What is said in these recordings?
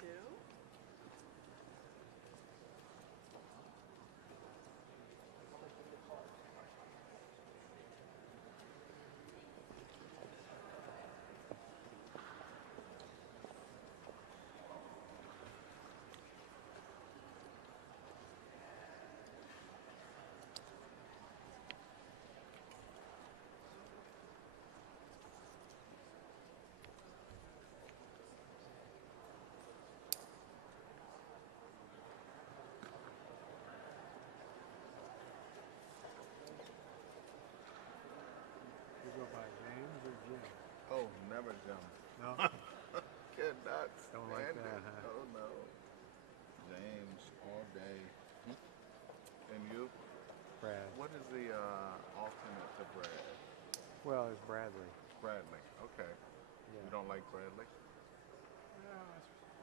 two. You go by James or Jim? Oh, never Jim. No? Kid nuts. Don't like that, huh? Oh, no. James, all day. And you? Brad. What is the alternate to Brad? Well, it's Bradley. Bradley. Okay. Yeah. You don't like Bradley? No,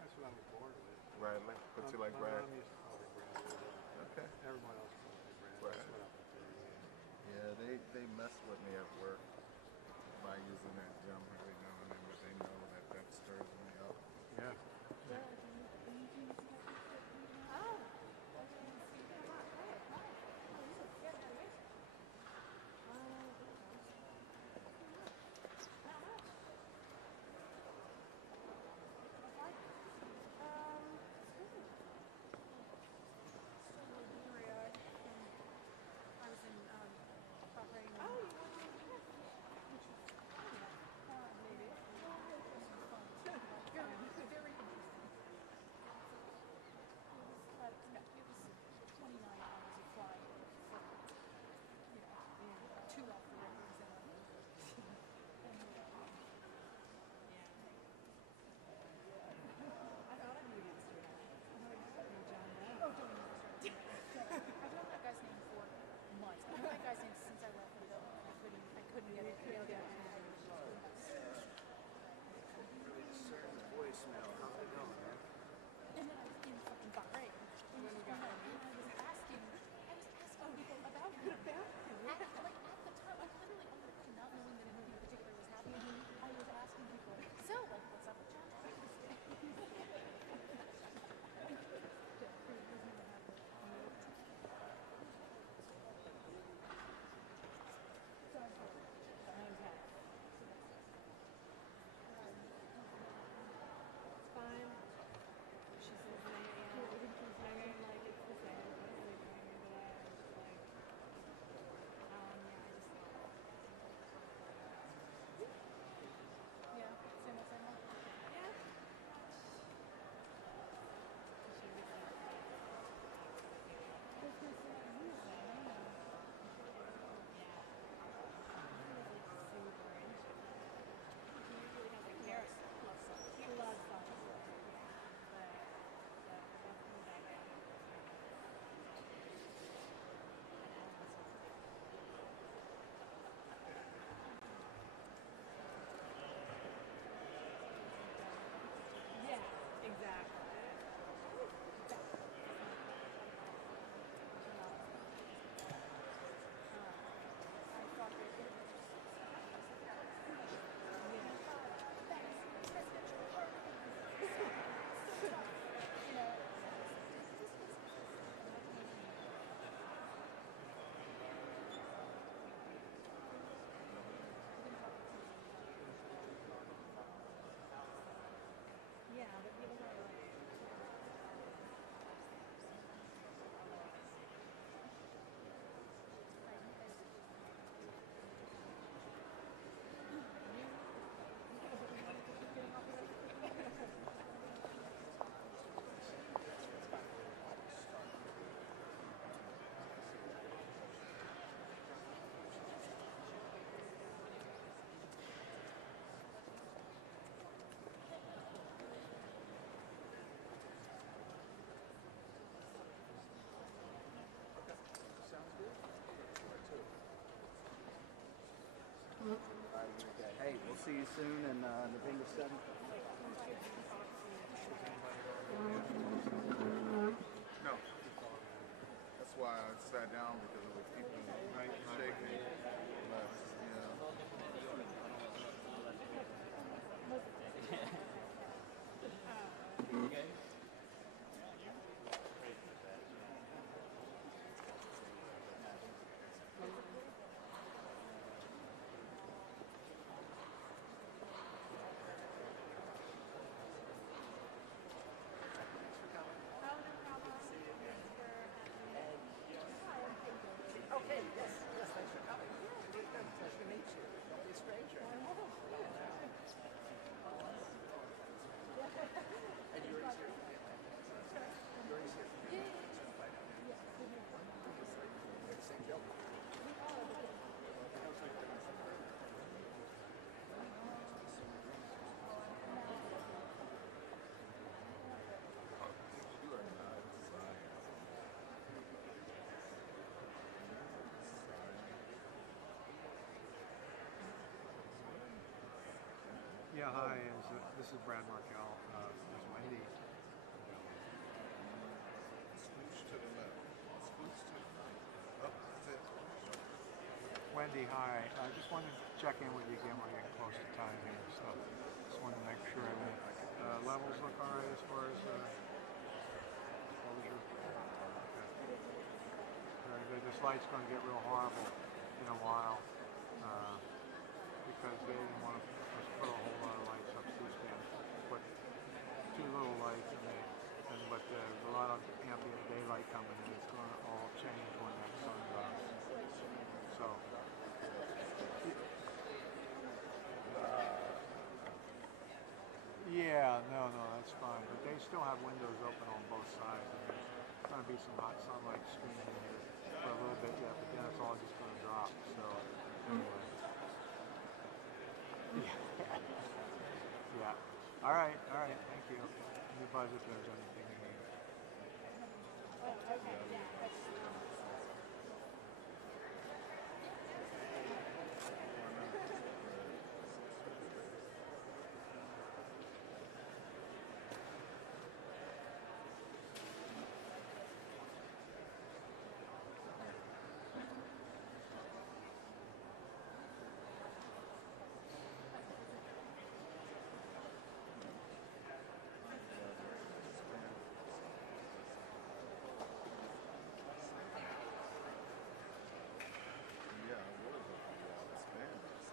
that's what I was born with. Bradley? But you like my Brad? mom used to call me Bradley. Okay. Everyone else calls me Brad. Brad. That's what I prefer. Yeah, they mess with me at work by using that Jim every now and then, but they know that stirs me up. Yeah. Hey, we'll see you soon in November 7th. No. That's why I sat down, because it was people shaking. But, you know. Okay, yes, thanks for coming. Pleasure to meet you. Don't be a stranger. And you're easier to get. You're easier to get. Same joke. You are not science. Yeah, hi. This is Brad Markell. Is Wendy? Scooch to the left. Scooch to the right. Oh, that's it. Wendy, hi. I just wanted to check in with you again. We're getting close to time here and stuff. Just wanted to make sure that levels look all right as far as exposure. Okay. Very good. This light's going to get real horrible in a while because they didn't want to put a whole lot of lights up C-SPAN. Put too little lights but a lot of ambient daylight coming in. It's going to all change when that sun goes. So. Yeah, no, that's fine. But they still have windows open on both sides, and there's going to be some hot sunlight streaming in here for a little bit yet, but then it's all just going to drop. So, anyway. Yeah. All right. Thank you. Give me a buzz if there's anything you need. Yeah, I would have a lot of Spanish.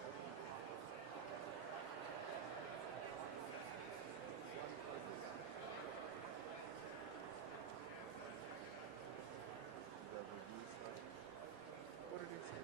What did he say?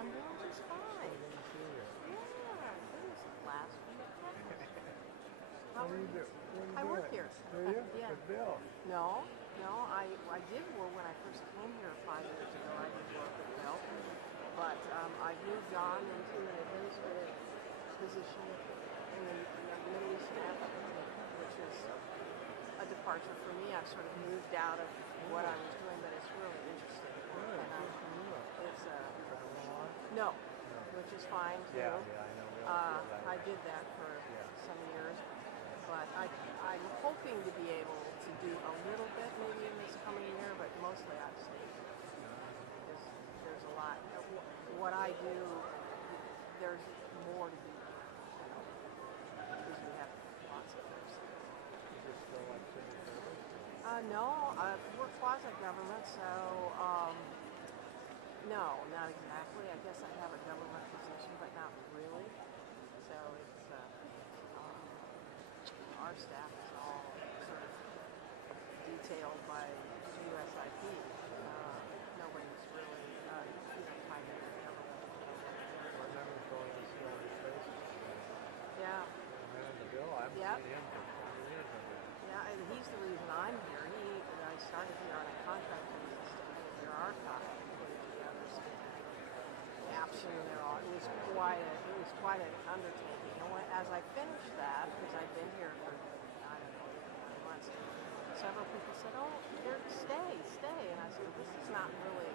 I'm doing just fine. Yeah, it was last week. How are you? I work here. Do you? Yeah. With Bill. No, I did work when I first came here 5 years ago. I did work with Bill, but I moved on into an administrative position in the Middle East and Africa, which is a departure for me. I've sort of moved out of what I was doing, but it's really interesting. And it's no, which is fine too. Yeah, I know. I did that for some years, but I'm hoping to be able to do a little bit maybe in this do, there's more to do, you know, because we have lots of those. Is this still like civil service? No, we're quasi-government, so no, not exactly. I guess I have a government position, but not really. So it's our staff is all sort of detailed by USIP. Nobody's really tied into the government. I remember going to school in space. Yeah, The man in the bill, I haven't Yep. seen him for 20 years. I guess. yeah, and he's the reason I'm here. I started here on a contract basis. There are five, including the others. Action, there all. It was quite an undertaking. And as I finished that, because I've been here for I don't know 9 months, several people said, "Oh, stay," and I said, "This is not really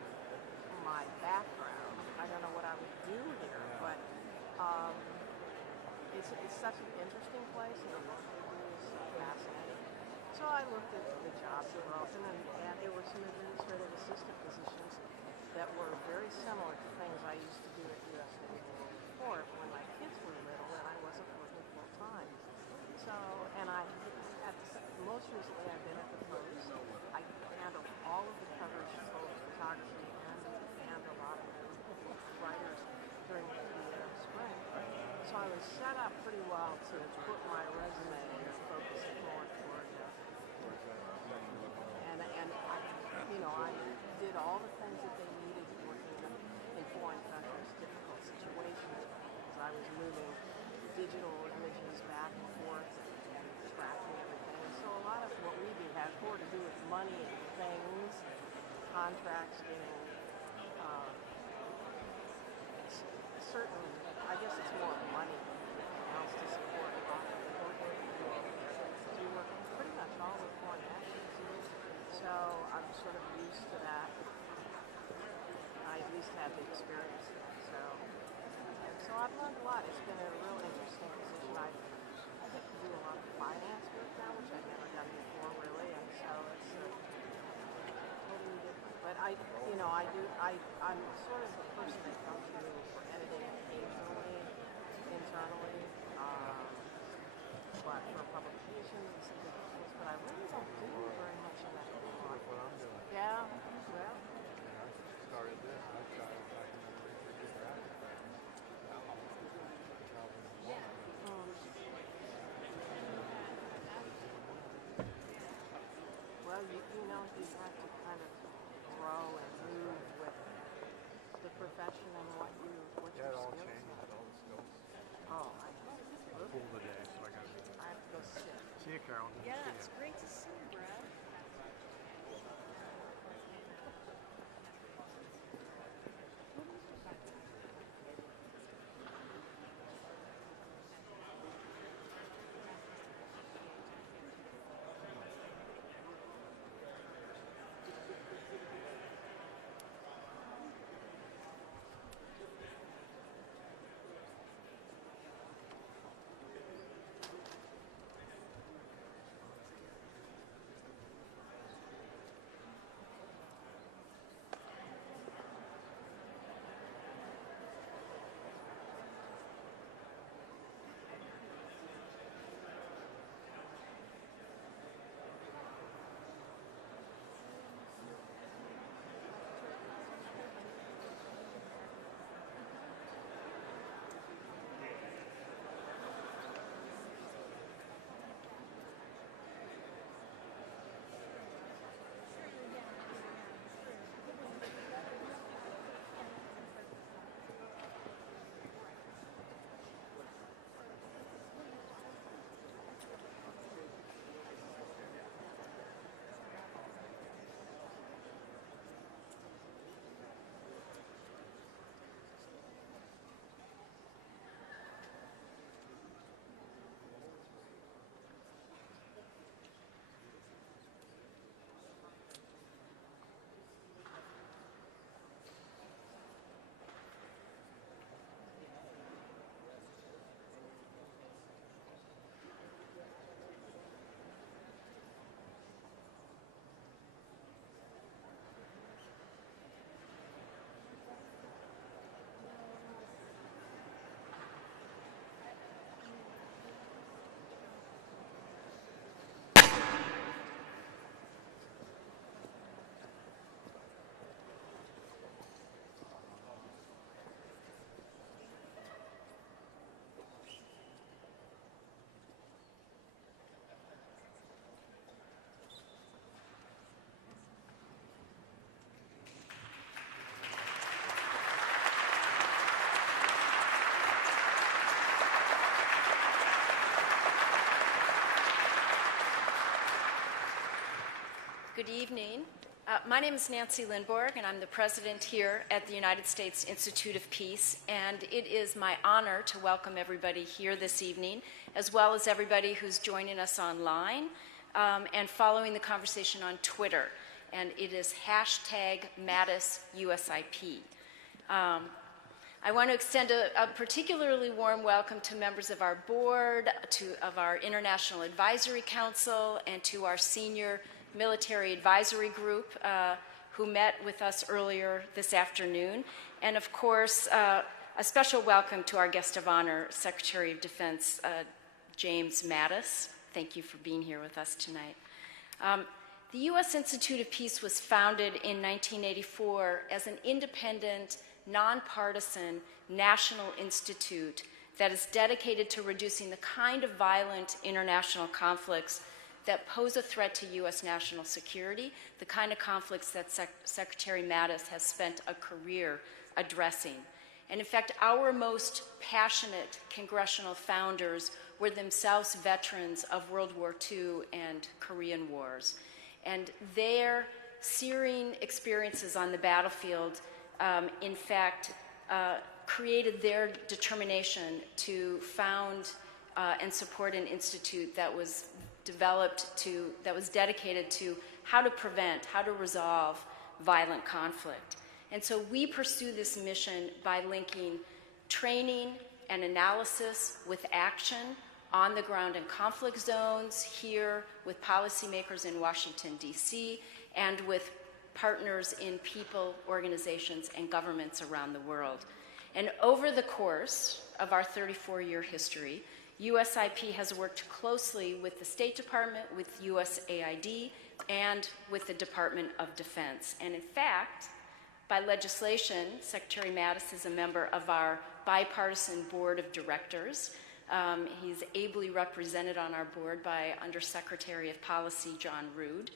my background. I don't know what I would do here, but it's such an interesting place, and the work they do is so fascinating." So I looked at the jobs that were open, and there were some administrative assistant positions that were very similar to things I used to do at U.S. Naval Report when my kids were little and I wasn't working full time. So, and most recently I've been at the Post. I handle all of the coverage, both photography and a lot of writers during the spring. So I was set up pretty well to put my resume and focus it more toward and I did all the things that they needed working in foreign countries, difficult situations, as I was moving digital images back and forth and tracking everything. And so a lot of what we do has more to do with money and things, contracts, getting certain, I guess it's more money than anything else to support a lot of the work that we do. We work pretty much all with foreign nationals. So I'm sort of used to that. I at least have the experience. So I've learned a lot. It's been a real interesting position. I get to do a lot of finance work now, which I've never done before, really, and so it's totally different. But I'm sort of the person they come to for editing occasionally, internally, but for publications and some different things. But I really don't do very much of that anymore. That's what I'm doing. Yeah, well, I started this. I started back in the refrigerator graphic back in 2001. well, you have to kind of grow and move with the profession and what your Yeah, it all skills changed. are. All the skills. Oh, I know. Cool today, so I gotta be. I have to go sit. See you, Carol. Yeah, See it's ya. great to see you, Brad. Good evening. My name is Nancy Lindborg, and I'm the president here at the United States Institute of Peace, and it is my honor to welcome everybody here this evening, as well as everybody who's joining us online and following the conversation on Twitter, and it is #MattisUSIP. I want to extend a particularly warm welcome to members of our board, of our International Advisory Council, and to our senior military advisory group who met with us earlier this afternoon. And of course, a special welcome to our guest of honor, Secretary of Defense James Mattis. Thank you for being here with us tonight. The U.S. Institute of Peace was founded in 1984 as an independent, nonpartisan national institute that is dedicated to reducing the kind of violent international conflicts that pose a threat to U.S. national security, the kind of conflicts that Secretary Mattis has spent a career addressing. And in fact, our most passionate congressional founders were themselves veterans of World War II and Korean Wars. And their searing experiences on the battlefield, in fact, created their determination to found and support an institute that was dedicated to how to prevent, how to resolve violent conflict. And so we pursue this mission by linking training and analysis with action on the ground in conflict zones, here with policymakers in Washington, D.C., and with partners in people, organizations, and governments around the world. And over the course of our 34-year history, USIP has worked closely with the State Department, with USAID, and with the Department of Defense. And in fact, by legislation, Secretary Mattis is a member of our bipartisan board of directors. He's ably represented on our board by Undersecretary of Policy John Rood.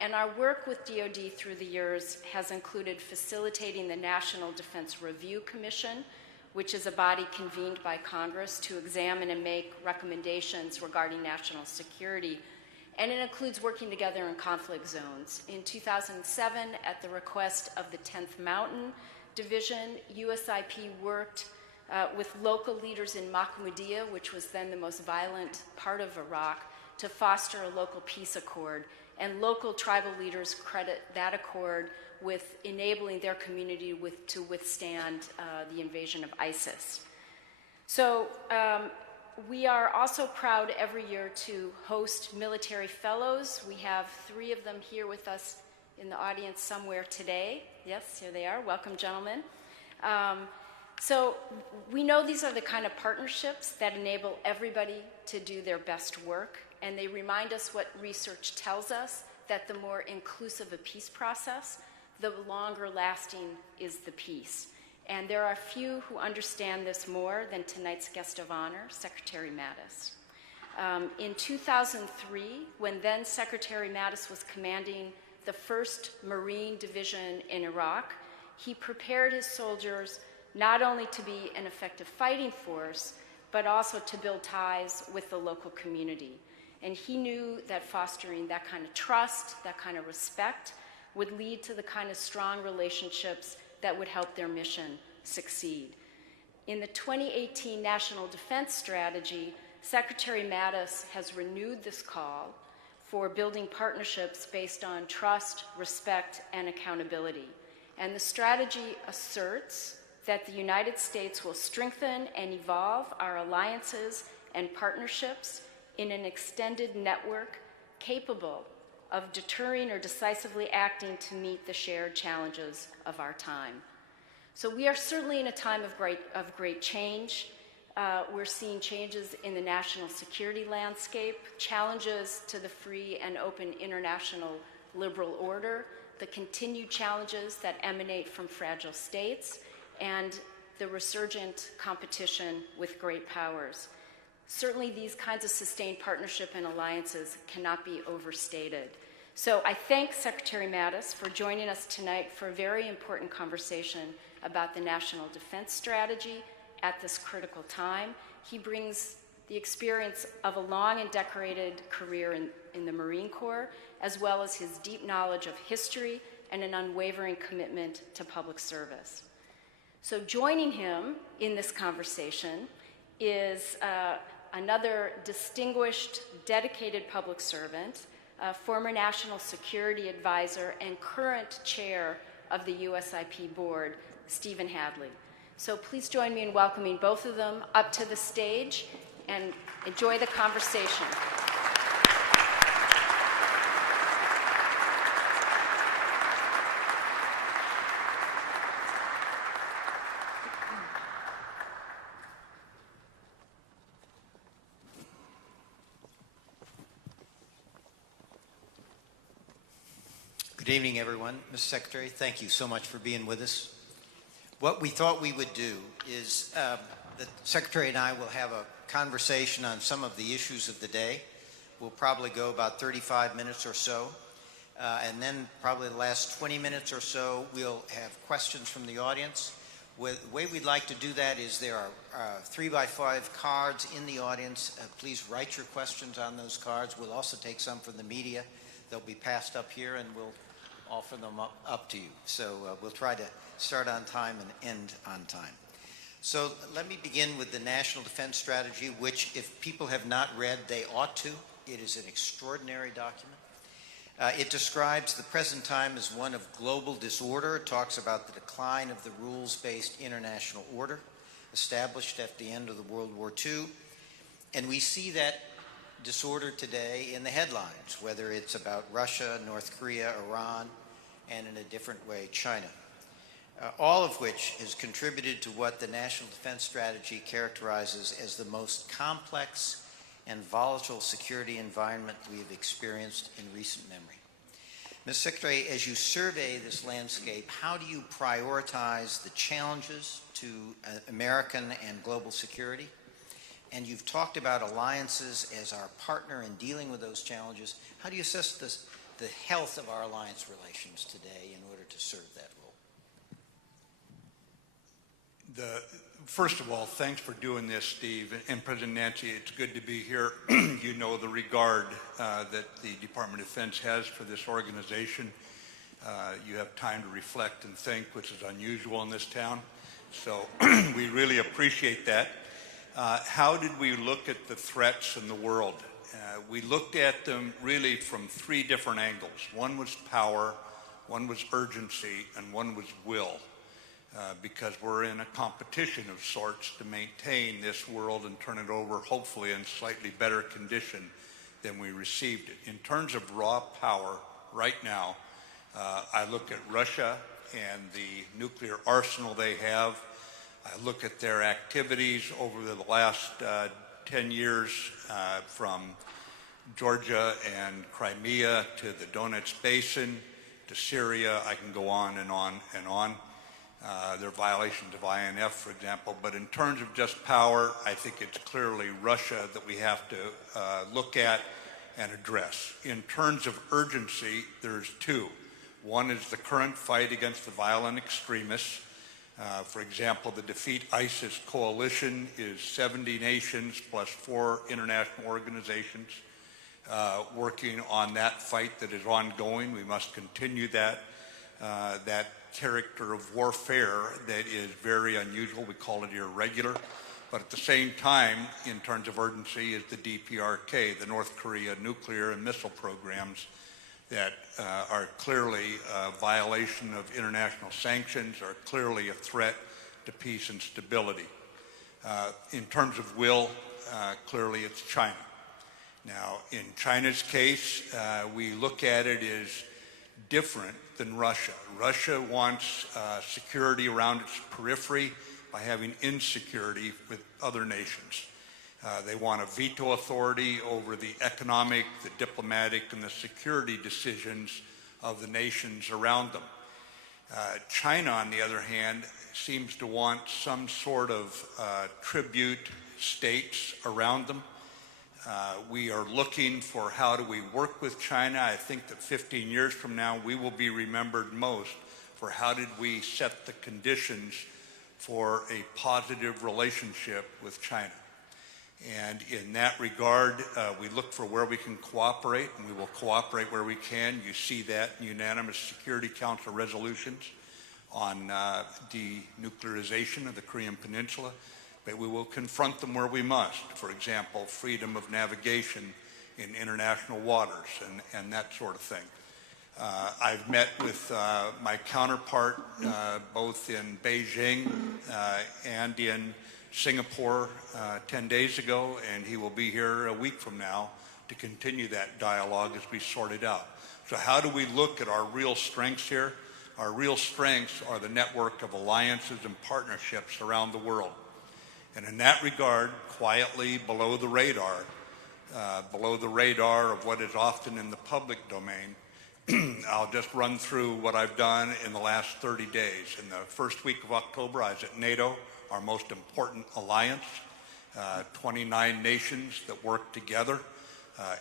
And our work with DoD through the years has included facilitating the National Defense Review Commission, which is a body convened by Congress to examine and make recommendations regarding national security. And it includes working together in conflict zones. In 2007, at the request of the 10th Mountain Division, USIP worked with local leaders in Mahmoudiya, which was then the most violent part of Iraq, to foster a local peace accord. And local tribal leaders credit that accord with enabling their community to withstand the invasion of ISIS. So we are also proud every year to host military fellows. We have 3 of them here with us in the audience somewhere today. Yes, here they are. Welcome, gentlemen. So we know these are the kind of partnerships that enable everybody to do their best work, and they remind us what research tells us, that the more inclusive a peace process, the longer lasting is the peace. And there are few who understand this more than tonight's guest of honor, Secretary Mattis. In 2003, when then Secretary Mattis was commanding the 1st Marine Division in Iraq, he prepared his soldiers not only to be an effective fighting force, but also to build ties with the local community. And he knew that fostering that kind of trust, that kind of respect, would lead to the kind of strong relationships that would help their mission succeed. In the 2018 National Defense Strategy, Secretary Mattis has renewed this call for building partnerships based on trust, respect, and accountability. And the strategy asserts that the United States will strengthen and evolve our alliances and partnerships in an extended network capable of deterring or decisively acting to meet the shared challenges of our time. So we are certainly in a time of great change. We're seeing changes in the national security landscape, challenges to the free and open international liberal order, the continued challenges that emanate from fragile states, and the resurgent competition with great powers. Certainly these kinds of sustained partnership and alliances cannot be overstated. So I thank Secretary Mattis for joining us tonight for a very important conversation about the National Defense Strategy at this critical time. He brings the experience of a long and decorated career in the Marine Corps, as well as his deep knowledge of history and an unwavering commitment to public service. So joining him in this conversation is another distinguished, dedicated public servant, former National Security Advisor and current chair of the USIP board, Stephen Hadley. So please join me in welcoming both of them up to the stage and enjoy the conversation. Good evening, everyone. Mr. Secretary, thank you so much for being with us. What we thought we would do is the Secretary and I will have a conversation on some of the issues of the day. We'll probably go about 35 minutes or so. And then probably the last 20 minutes or so, we'll have questions from the audience. The way we'd like to do that is there are 3x5 cards in the audience. Please write your questions on those cards. We'll also take some from the media. They'll be passed up here, and we'll offer them up to you. So we'll try to start on time and end on time. So let me begin with the National Defense Strategy, which if people have not read, they ought to. It is an extraordinary document. It describes the present time as one of global disorder. It talks about the decline of the rules-based international order established at the end of the World War II. And we see that disorder today in the headlines, whether it's about Russia, North Korea, Iran, and in a different way, China. All of which has contributed to what the National Defense Strategy characterizes as the most complex and volatile security environment we have experienced in recent memory. Mr. Secretary, as you survey this landscape, how do you prioritize the challenges to American and global security? And you've talked about alliances as our partner in dealing with those challenges. How do you assess the health of our alliance relations today in order to serve that role? First of all, thanks for doing this, Steve. And President Nancy, it's good to be here. You know the regard that the Department of Defense has for this organization. You have time to reflect and think, which is unusual in this town. So we really appreciate that. How did we look at the threats in the world? We looked at them really from three different angles. One was power, one was urgency, and one was will. Because we're in a competition of sorts to maintain this world and turn it over, hopefully, in slightly better condition than we received it. In terms of raw power, right now, I look at Russia and the nuclear arsenal they have. I look at their activities over the last 10 years from Georgia and Crimea to the Donetsk Basin to Syria. I can go on and on and on. Their violations of INF, for example. But in terms of just power, I think it's clearly Russia that we have to look at and address. In terms of urgency, there's two. One is the current fight against the violent extremists. For example, the Defeat ISIS coalition is 70 nations plus 4 international organizations working on that fight that is ongoing. We must continue that character of warfare that is very unusual. We call it irregular. But at the same time, in terms of urgency, is the DPRK, the North Korea nuclear and missile programs that are clearly a violation of international sanctions, are clearly a threat to peace and stability. In terms of will, clearly it's China. Now, in China's case, we look at it as different than Russia. Russia wants security around its periphery by having insecurity with other nations. They want a veto authority over the economic, the diplomatic, and the security decisions of the nations around them. China, on the other hand, seems to want some sort of tribute states around them. We are looking for how do we work with China. I think that 15 years from now, we will be remembered most for how did we set the conditions for a positive relationship with China. And in that regard, we look for where we can cooperate, and we will cooperate where we can. You see that in unanimous Security Council resolutions on denuclearization of the Korean Peninsula, but we will confront them where we must. For example, freedom of navigation in international waters and that sort of thing. I've met with my counterpart both in Beijing and in Singapore 10 days ago, and he will be here a week from now to continue that dialogue as we sort it out. So how do we look at our real strengths here? Our real strengths are the network of alliances and partnerships around the world. And in that regard, quietly below the radar of what is often in the public domain, I'll just run through what I've done in the last 30 days. In the first week of October, I was at Nato, our most important alliance, 29 nations that work together.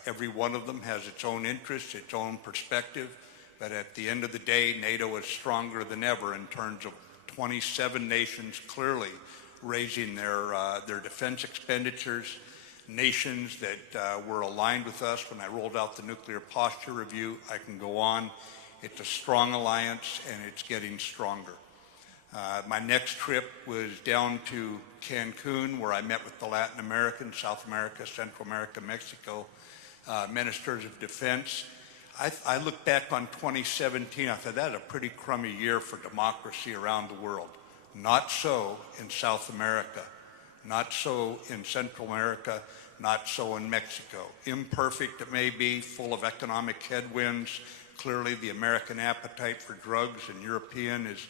Every one of them has its own interests, its own perspective, but at the end of the day, NATO is stronger than ever in terms of 27 nations clearly raising their defense expenditures, nations that were aligned with us when I rolled out the nuclear posture review. I can go on. It's a strong alliance, and it's getting stronger. My next trip was down to Cancun, where I met with the Latin American, South America, Central America, Mexico ministers of defense. I look back on 2017, I thought that was a pretty crummy year for democracy around the world. Not so in South America, not so in Central America, not so in Mexico. Imperfect it may be, full of economic headwinds. Clearly the American appetite for drugs and European is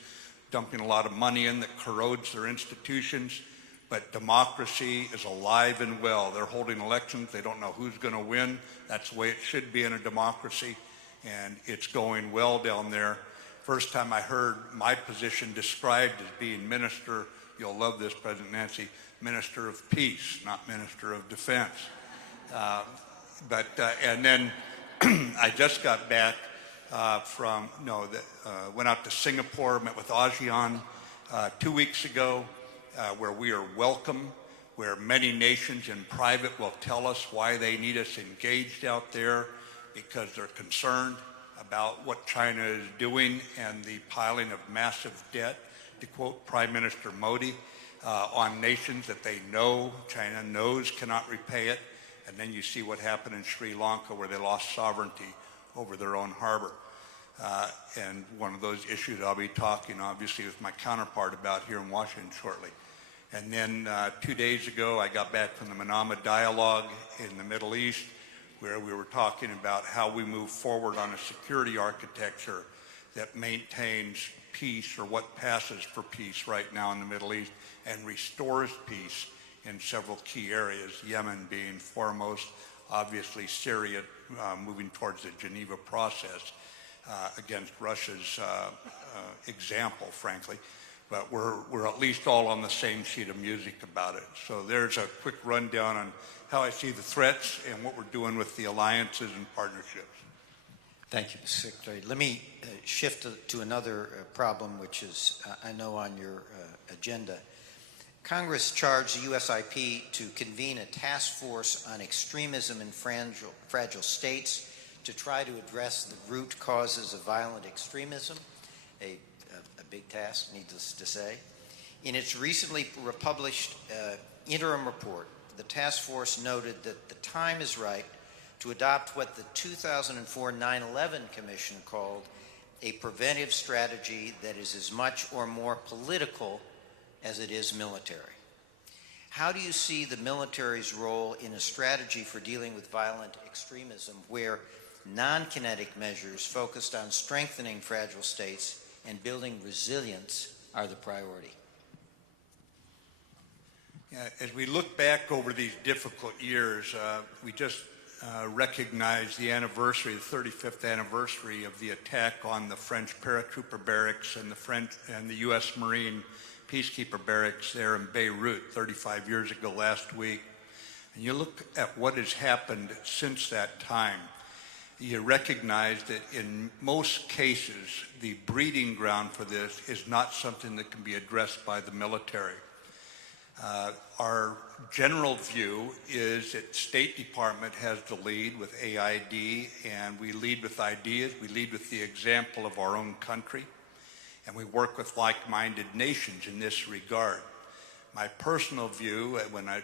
dumping a lot of money in that corrodes their institutions. But democracy is alive and well. They're holding elections. They don't know who's going to win. That's the way it should be in a democracy. And it's going well down there. First time I heard my position described as being minister, you'll love this, President Nancy, Minister of Peace, not Minister of Defense. And then I just got back went out to Singapore, met with ASEAN 2 weeks ago, where we are welcome, where many nations in private will tell us why they need us engaged out there because they're concerned about what China is doing and the piling of massive debt, to quote Prime Minister Modi, on nations that they know, China knows cannot repay it. And then you see what happened in Sri Lanka, where they lost sovereignty over their own harbor. And one of those issues I'll be talking, obviously, with my counterpart about here in Washington shortly. And then 2 days ago, I got back from the Manama Dialogue in the Middle East, where we were talking about how we move forward on a security architecture that maintains peace, or what passes for peace right now in the Middle East, and restores peace in several key areas, Yemen being foremost, obviously Syria moving towards the Geneva process against Russia's example, frankly. But we're at least all on the same sheet of music about it. So there's a quick rundown on how I see the threats and what we're doing with the alliances and partnerships. Thank you, Mr. Secretary. Let me shift to another problem, which is, I know, on your agenda. Congress charged the USIP to convene a task force on extremism in fragile states to try to address the root causes of violent extremism, a big task, needless to say. In its recently published interim report, the task force noted that the time is right to adopt what the 2004 9/11 Commission called a preventive strategy that is as much or more political as it is military. How do you see the military's role in a strategy for dealing with violent extremism where non-kinetic measures focused on strengthening fragile states and building resilience are the priority? Yeah, as we look back over these difficult years, we just recognized the anniversary, the 35th anniversary of the attack on the French paratrooper barracks and the U.S. Marine peacekeeper barracks there in Beirut 35 years ago last week. And you look at what has happened since that time, you recognize that in most cases, the breeding ground for this is not something that can be addressed by the military. Our general view is that State Department has the lead with AID, and we lead with ideas, we lead with the example of our own country, and we work with like-minded nations in this regard. My personal view,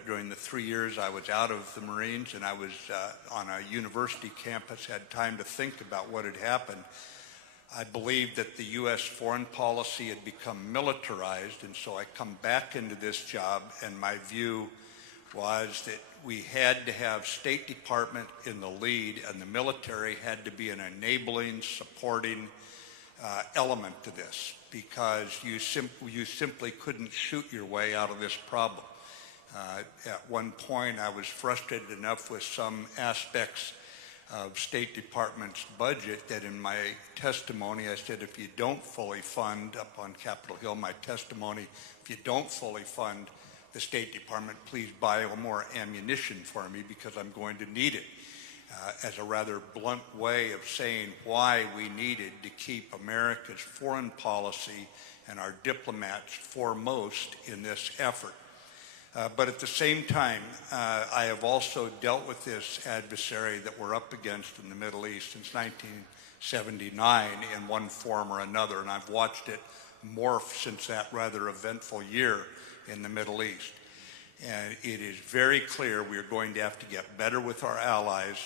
during the 3 years I was out of the Marines and I was on a university campus, had time to think about what had happened, I believed that the U.S. foreign policy had become militarized, and so I come back into this job, and my view was that we had to have State Department in the lead, and the military had to be an enabling, supporting element to this, because you simply couldn't shoot your way out of this problem. At one point, I was frustrated enough with some aspects of State Department's budget that in my testimony I said, if you don't fully fund, up on Capitol Hill, my testimony, if you don't fully fund the State Department, please buy more ammunition for me because I'm going to need it. As a rather blunt way of saying why we needed to keep America's foreign policy and our diplomats foremost in this effort. But at the same time, I have also dealt with this adversary that we're up against in the Middle East since 1979 in one form or another, and I've watched it morph since that rather eventful year in the Middle East. And it is very clear we are going to have to get better with our allies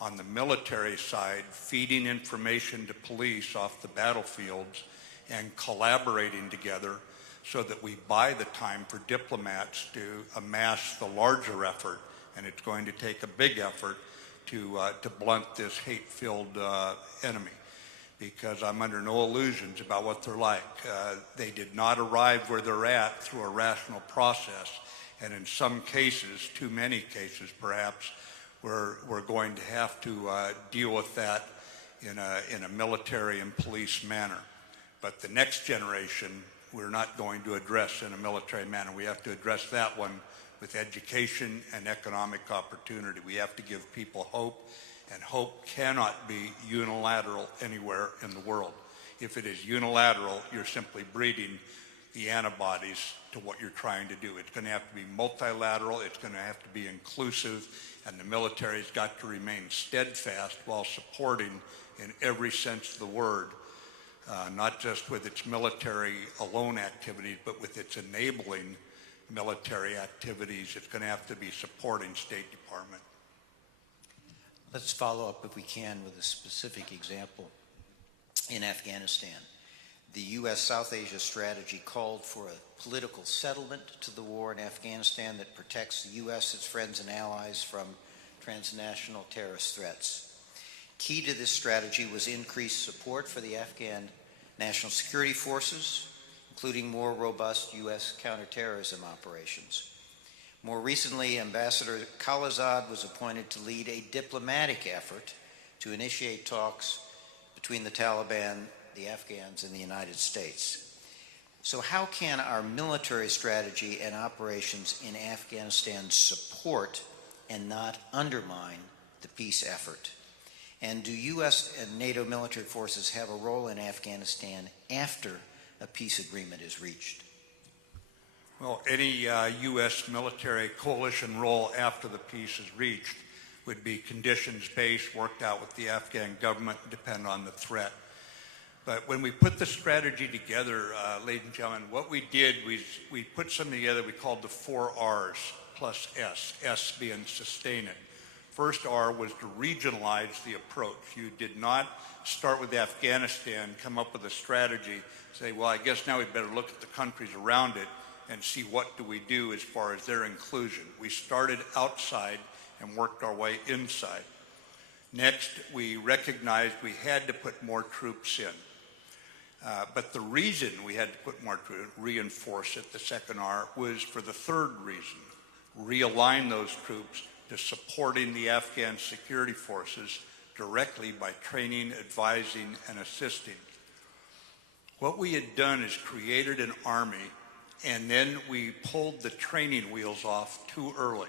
on the military side, feeding information to police off the battlefields and collaborating together so that we buy the time for diplomats to amass the larger effort, and it's going to take a big effort to blunt this hate-filled enemy, because I'm under no illusions about what they're like. They did not arrive where they're at through a rational process, and in some cases, too many cases perhaps, we're going to have to deal with that in a military and police manner. But the next generation, we're not going to address in a military manner. We have to address that one with education and economic opportunity. We have to give people hope, and hope cannot be unilateral anywhere in the world. If it is unilateral, you're simply breeding the antibodies to what you're trying to do. It's going to have to be multilateral, it's going to have to be inclusive, and the military's got to remain steadfast while supporting, in every sense of the word, not just with its military alone activities, but with its enabling military activities. It's going to have to be supporting State Department. Let's follow up, if we can, with a specific example. In Afghanistan, the U.S. South Asia strategy called for a political settlement to the war in Afghanistan that protects the U.S., its friends and allies from transnational terrorist threats. Key to this strategy was increased support for the Afghan national security forces, including more robust U.S. counterterrorism operations. More recently, Ambassador Khalilzad was appointed to lead a diplomatic effort to initiate talks between the Taliban, the Afghans, and the United States. So how can our military strategy and operations in Afghanistan support and not undermine the peace effort? And do U.S. and NATO military forces have a role in Afghanistan after a peace agreement is reached? Well, any U.S. military coalition role after the peace is reached would be conditions-based, worked out with the Afghan government, depend on the threat. But when we put the strategy together, ladies and gentlemen, what we did was we put something together we called the 4 R's plus S, S being sustain it. First R was to regionalize the approach. You did not start with Afghanistan, come up with a strategy, say, well, I guess now we better look at the countries around it and see what do we do as far as their inclusion. We started outside and worked our way inside. Next, we recognized we had to put more troops in. But the reason we had to put more troops, reinforce it, the second R, was for the third reason, realign those troops to supporting the Afghan security forces directly by training, advising, and assisting. What we had done is created an army, and then we pulled the training wheels off too early.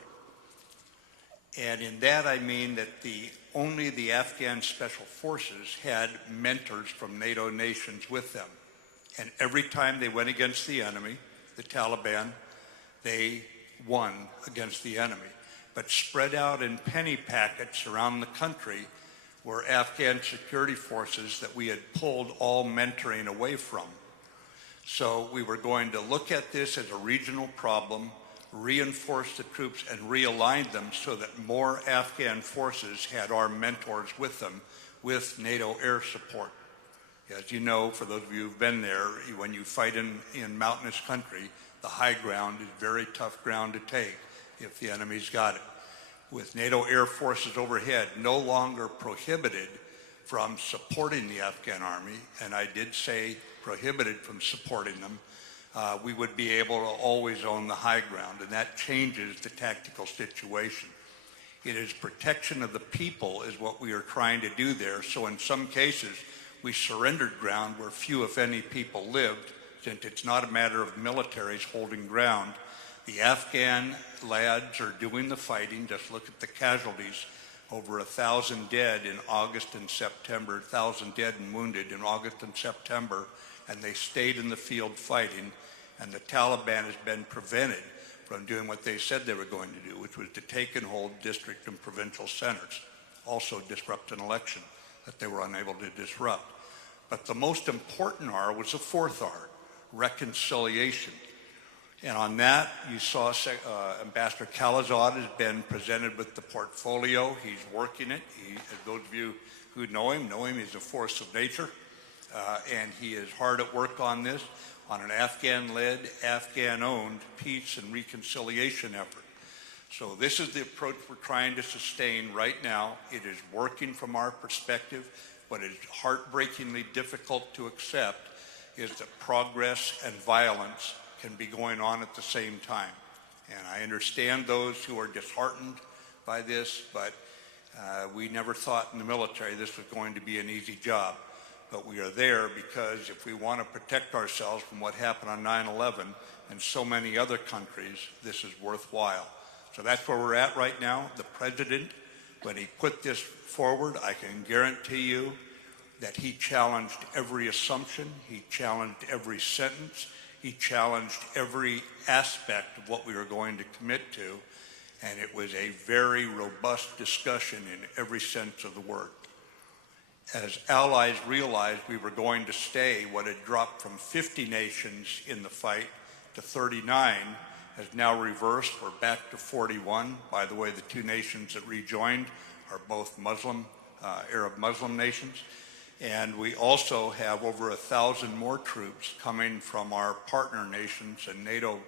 And in that I mean that only the Afghan special forces had mentors from NATO nations with them. And every time they went against the enemy, the Taliban, they won against the enemy. But spread out in penny packets around the country were Afghan security forces that we had pulled all mentoring away from. So we were going to look at this as a regional problem, reinforce the troops and realign them so that more Afghan forces had our mentors with them with NATO air support. As you know, for those of you who've been there, when you fight in mountainous country, the high ground is very tough ground to take if the enemy's got it. With NATO air forces overhead, no longer prohibited from supporting the Afghan army, and I did say prohibited from supporting them, we would be able to always own the high ground, and that changes the tactical situation. It is protection of the people is what we are trying to do there. So in some cases, we surrendered ground where few, if any, people lived, since it's not a matter of militaries holding ground. The Afghan lads are doing the fighting. Just look at the casualties. Over 1,000 dead in August and September, 1,000 dead and wounded in August and September, and they stayed in the field fighting, and the Taliban has been prevented from doing what they said they were going to do, which was to take and hold district and provincial centers, also disrupt an election that they were unable to disrupt. But the most important R was the fourth R, reconciliation. And on that, you saw Ambassador Khalilzad has been presented with the portfolio. He's working it. As those of you who know him, he's a force of nature. And he is hard at work on this, on an Afghan-led, Afghan-owned peace and reconciliation effort. So this is the approach we're trying to sustain right now. It is working from our perspective. What is heartbreakingly difficult to accept is that progress and violence can be going on at the same time. And I understand those who are disheartened by this, but we never thought in the military this was going to be an easy job. But we are there because if we want to protect ourselves from what happened on 9/11 and so many other countries, this is worthwhile. So that's where we're at right now. The president, when he put this forward, I can guarantee you that he challenged every assumption, he challenged every sentence, he challenged every aspect of what we were going to commit to, and it was a very robust discussion in every sense of the word. As allies realized we were going to stay, what had dropped from 50 nations in the fight to 39 has now reversed. We're back to 41. By the way, the two nations that rejoined are both Muslim, Arab Muslim nations. And we also have over 1,000 more troops coming from our partner nations and NATO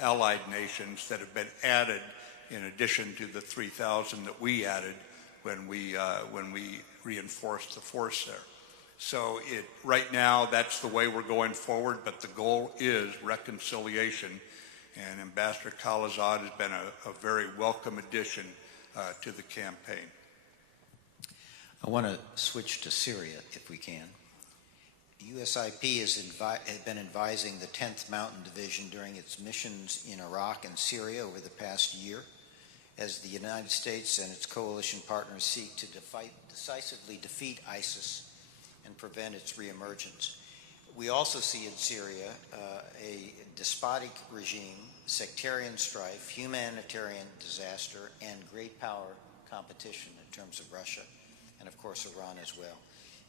allied nations that have been added in addition to the 3,000 that we added when we reinforced the force there. So right now, that's the way we're going forward, but the goal is reconciliation. And Ambassador Khalilzad has been a very welcome addition to the campaign. I want to switch to Syria, if we can. USIP has been advising the 10th Mountain Division during its missions in Iraq and Syria over the past year, as the United States and its coalition partners seek to decisively defeat ISIS and prevent its reemergence. We also see in Syria a despotic regime, sectarian strife, humanitarian disaster, and great power competition in terms of Russia, and of course Iran as well.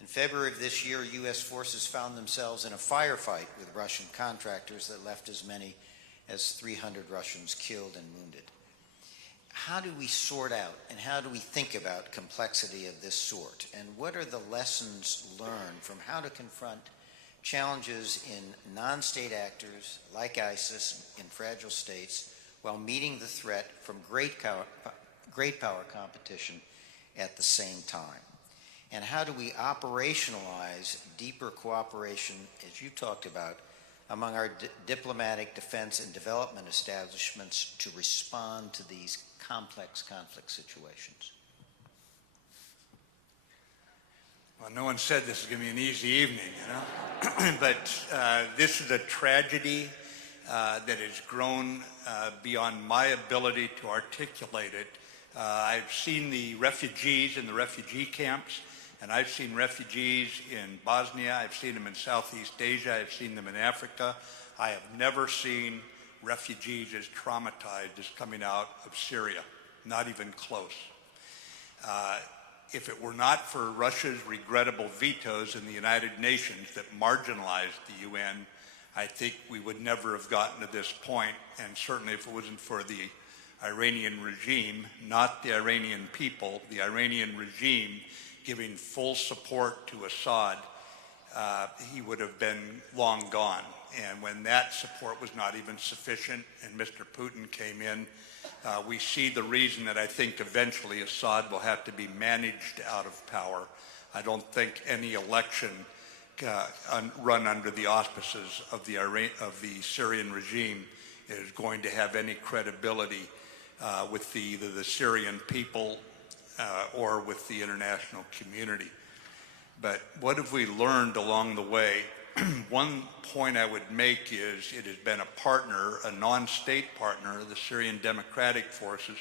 In February of this year, U.S. forces found themselves in a firefight with Russian contractors that left as many as 300 Russians killed and wounded. How do we sort out and how do we think about complexity of this sort? And what are the lessons learned from how to confront challenges in non-state actors like ISIS in fragile states while meeting the threat from great power competition at the same time? And how do we operationalize deeper cooperation, as you talked about, among our diplomatic, defense, and development establishments to respond to these complex conflict situations? Well, no one said this is going to be an easy evening, you know? But this is a tragedy that has grown beyond my ability to articulate it. I've seen the refugees in the refugee camps, and I've seen refugees in Bosnia. I've seen them in Southeast Asia. I've seen them in Africa. I have never seen refugees as traumatized as coming out of Syria. Not even close. If it were not for Russia's regrettable vetoes in the United Nations that marginalized the UN, I think we would never have gotten to this point, and certainly if it wasn't for the Iranian regime, not the Iranian people, the Iranian regime giving full support to Assad, he would have been long gone. And when that support was not even sufficient and Mr. Putin came in, we see the reason that I think eventually Assad will have to be managed out of power. I don't think any election run under the auspices of the Syrian regime is going to have any credibility with either the Syrian people or with the international community. But what have we learned along the way? One point I would make is it has been a partner, a non-state partner, the Syrian Democratic Forces,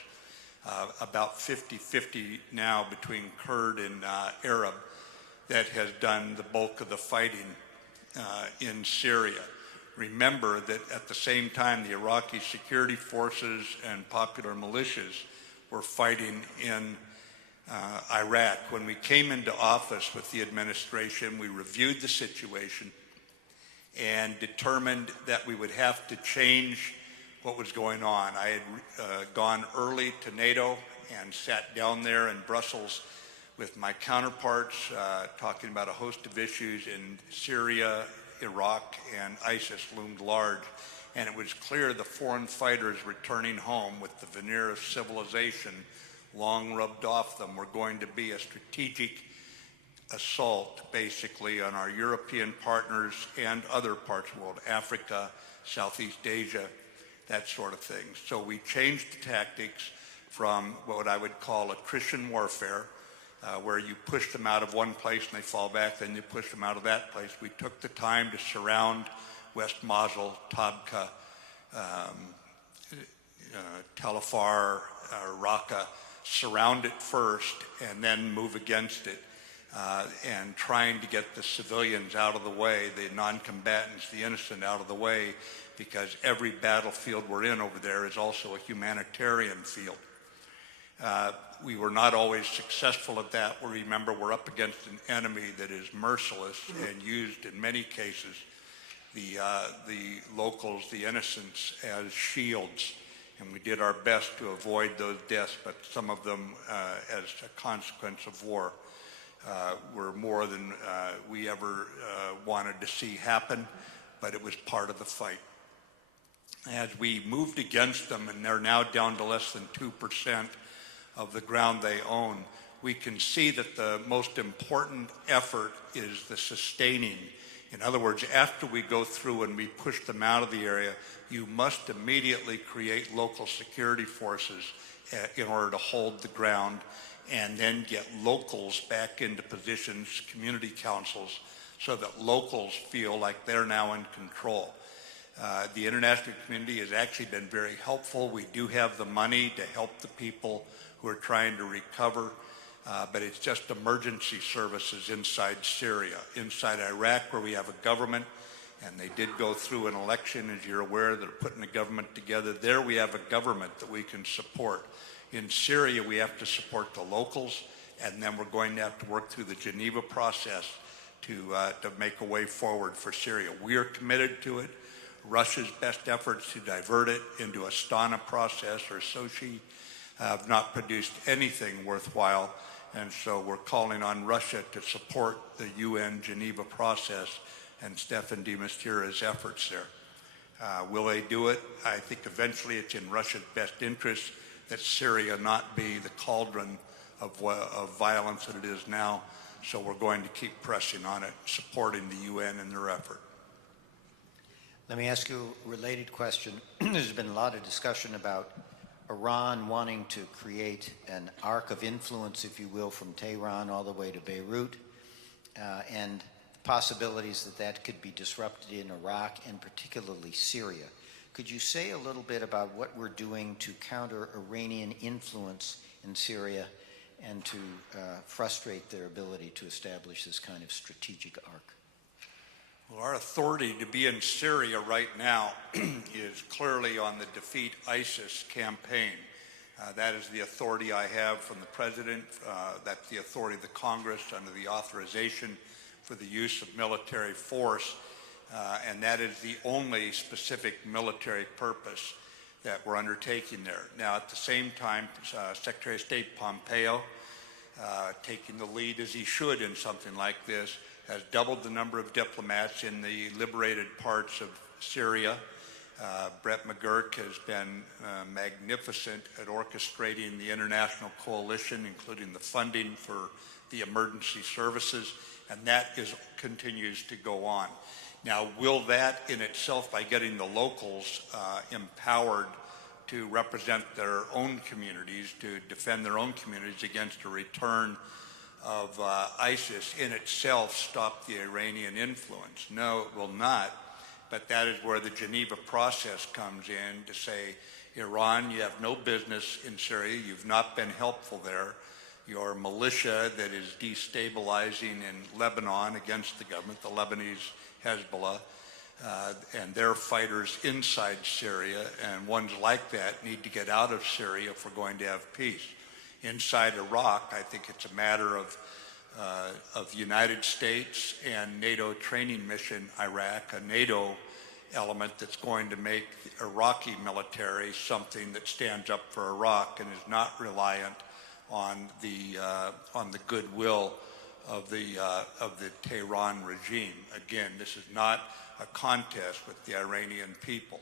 about 50-50 now between Kurd and Arab, that has done the bulk of the fighting in Syria. Remember that at the same time the Iraqi security forces and popular militias were fighting in Iraq. When we came into office with the administration, we reviewed the situation and determined that we would have to change what was going on. I had gone early to Nato and sat down there in Brussels with my counterparts, talking about a host of issues in Syria, Iraq, and ISIS loomed large. And it was clear the foreign fighters returning home with the veneer of civilization long rubbed off them were going to be a strategic assault, basically, on our European partners and other parts of the world, Africa, Southeast Asia, that sort of thing. So we changed the tactics from what I would call attrition warfare, where you push them out of one place and they fall back, then you push them out of that place. We took the time to surround West Mosul, Tabqa, Tel Afar, Raqqa, surround it first and then move against it, and trying to get the civilians out of the way, the non-combatants, the innocent out of the way, because every battlefield we're in over there is also a humanitarian field. We were not always successful at that. We remember we're up against an enemy that is merciless and used in many cases the locals, the innocents, as shields. And we did our best to avoid those deaths, but some of them, as a consequence of war, were more than we ever wanted to see happen, but it was part of the fight. As we moved against them, and they're now down to less than 2% of the ground they own, we can see that the most important effort is the sustaining. In other words, after we go through and we push them out of the area, you must immediately create local security forces in order to hold the ground, and then get locals back into positions, community councils, so that locals feel like they're now in control. The international community has actually been very helpful. We do have the money to help the people who are trying to recover, but it's just emergency services inside Syria. Inside Iraq, where we have a government, and they did go through an election, as you're aware, they're putting a government together. There we have a government that we can support. In Syria, we have to support the locals, and then we're going to have to work through the Geneva process to make a way forward for Syria. We are committed to it. Russia's best efforts to divert it into a Astana process or Sochi have not produced anything worthwhile, and so we're calling on Russia to support the UN Geneva process and Stefan de Mistura's efforts there. Will they do it? I think eventually it's in Russia's best interest that Syria not be the cauldron of violence that it is now, so we're going to keep pressing on it, supporting the UN in their effort. Let me ask you a related question. There's been a lot of discussion about Iran wanting to create an arc of influence, if you will, from Tehran all the way to Beirut, and possibilities that that could be disrupted in Iraq and particularly Syria. Could you say a little bit about what we're doing to counter Iranian influence in Syria and to frustrate their ability to establish this kind of strategic arc? Well, our authority to be in Syria right now is clearly on the Defeat ISIS campaign. That is the authority I have from the President. That's the authority of the Congress under the authorization for the use of military force. And that is the only specific military purpose that we're undertaking there. Now, at the same time, Secretary of State Pompeo, taking the lead as he should in something like this, has doubled the number of diplomats in the liberated parts of Syria. Brett McGurk has been magnificent at orchestrating the international coalition, including the funding for the emergency services, and that continues to go on. Now, will that in itself, by getting the locals empowered to represent their own communities, to defend their own communities against a return of ISIS, in itself stop the Iranian influence? No, it will not. But that is where the Geneva process comes in to say, Iran, you have no business in Syria. You've not been helpful there. Your militia that is destabilizing in Lebanon against the government, the Lebanese Hezbollah, and their fighters inside Syria, and ones like that need to get out of Syria if we're going to have peace. Inside Iraq, I think it's a matter of the United States and NATO training mission Iraq, a NATO element that's going to make the Iraqi military something that stands up for Iraq and is not reliant on the goodwill of the Tehran regime. Again, this is not a contest with the Iranian people.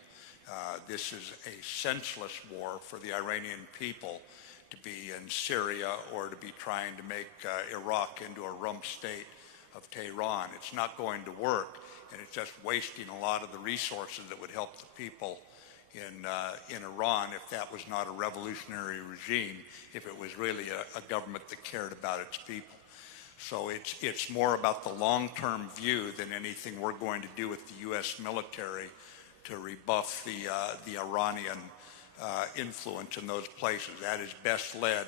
This is a senseless war for the Iranian people to be in Syria or to be trying to make Iraq into a rump state of Tehran. It's not going to work, and it's just wasting a lot of the resources that would help the people in Iran if that was not a revolutionary regime, if it was really a government that cared about its people. So it's more about the long-term view than anything we're going to do with the U.S. military to rebuff the Iranian influence in those places. That is best led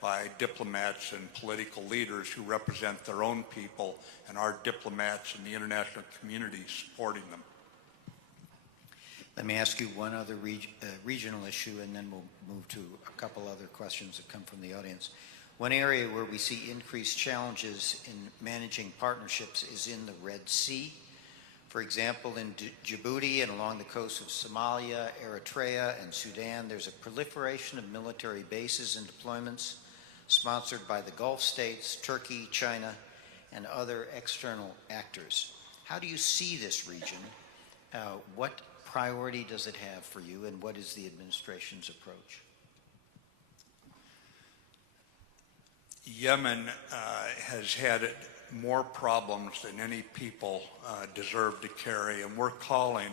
by diplomats and political leaders who represent their own people, and our diplomats and the international community supporting them. Let me ask you one other regional issue, and then we'll move to a couple other questions that come from the audience. One area where we see increased challenges in managing partnerships is in the Red Sea. For example, in Djibouti and along the coast of Somalia, Eritrea, and Sudan, there's a proliferation of military bases and deployments sponsored by the Gulf states, Turkey, China, and other external actors. How do you see this region? What priority does it have for you, and what is the administration's approach? Yemen has had more problems than any people deserve to carry, and we're calling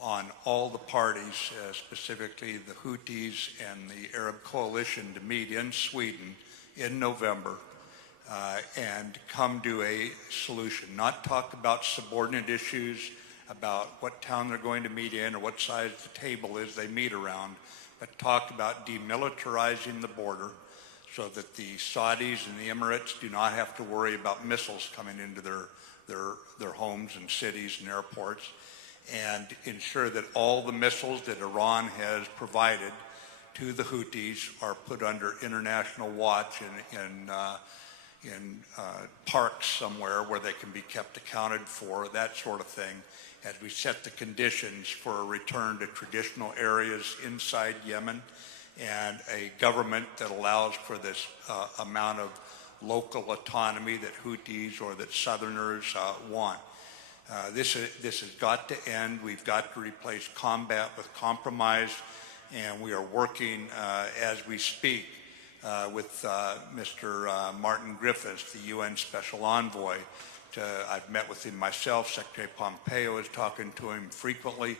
on all the parties, specifically the Houthis and the Arab coalition, to meet in Sweden in November and come to a solution. Not talk about subordinate issues, about what town they're going to meet in or what size the table is they meet around, but talk about demilitarizing the border so that the Saudis and the Emirates do not have to worry about missiles coming into their homes and cities and airports, and ensure that all the missiles that Iran has provided to the Houthis are put under international watch in parks somewhere where they can be kept accounted for, that sort of thing, as we set the conditions for a return to traditional areas inside Yemen and a government that allows for this amount of local autonomy that Houthis or that Southerners want. This has got to end. We've got to replace combat with compromise, and we are working as we speak with Mr. Martin Griffiths, the UN Special Envoy. I've met with him myself. Secretary Pompeo is talking to him frequently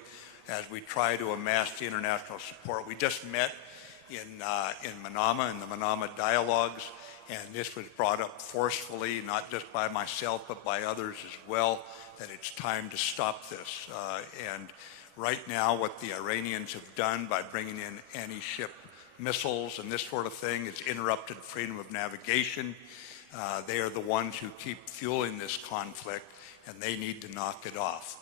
as we try to amass the international support. We just met in Manama, in the Manama dialogues, and this was brought up forcefully, not just by myself, but by others as well, that it's time to stop this. And right now, what the Iranians have done by bringing in anti-ship missiles and this sort of thing has interrupted freedom of navigation. They are the ones who keep fueling this conflict, and they need to knock it off.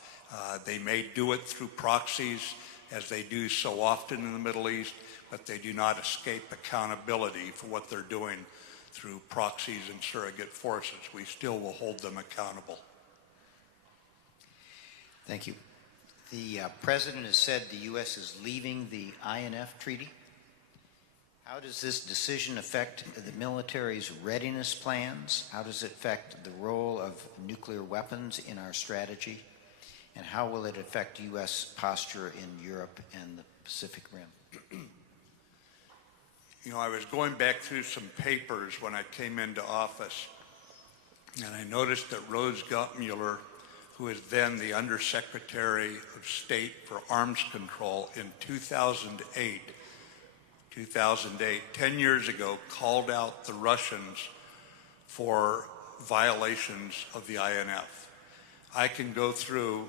They may do it through proxies, as they do so often in the Middle East, but they do not escape accountability for what they're doing through proxies and surrogate forces. We still will hold them accountable. Thank you. The President has said the U.S. is leaving the INF Treaty. How does this decision affect the military's readiness plans? How does it affect the role of nuclear weapons in our strategy? And how will it affect U.S. posture in Europe and the Pacific Rim? You know, I was going back through some papers when I came into office, and I noticed that Rose Gottmuller, who was then the Undersecretary of State for Arms Control in 2008, 10 years ago, called out the Russians for violations of the INF. I can go through,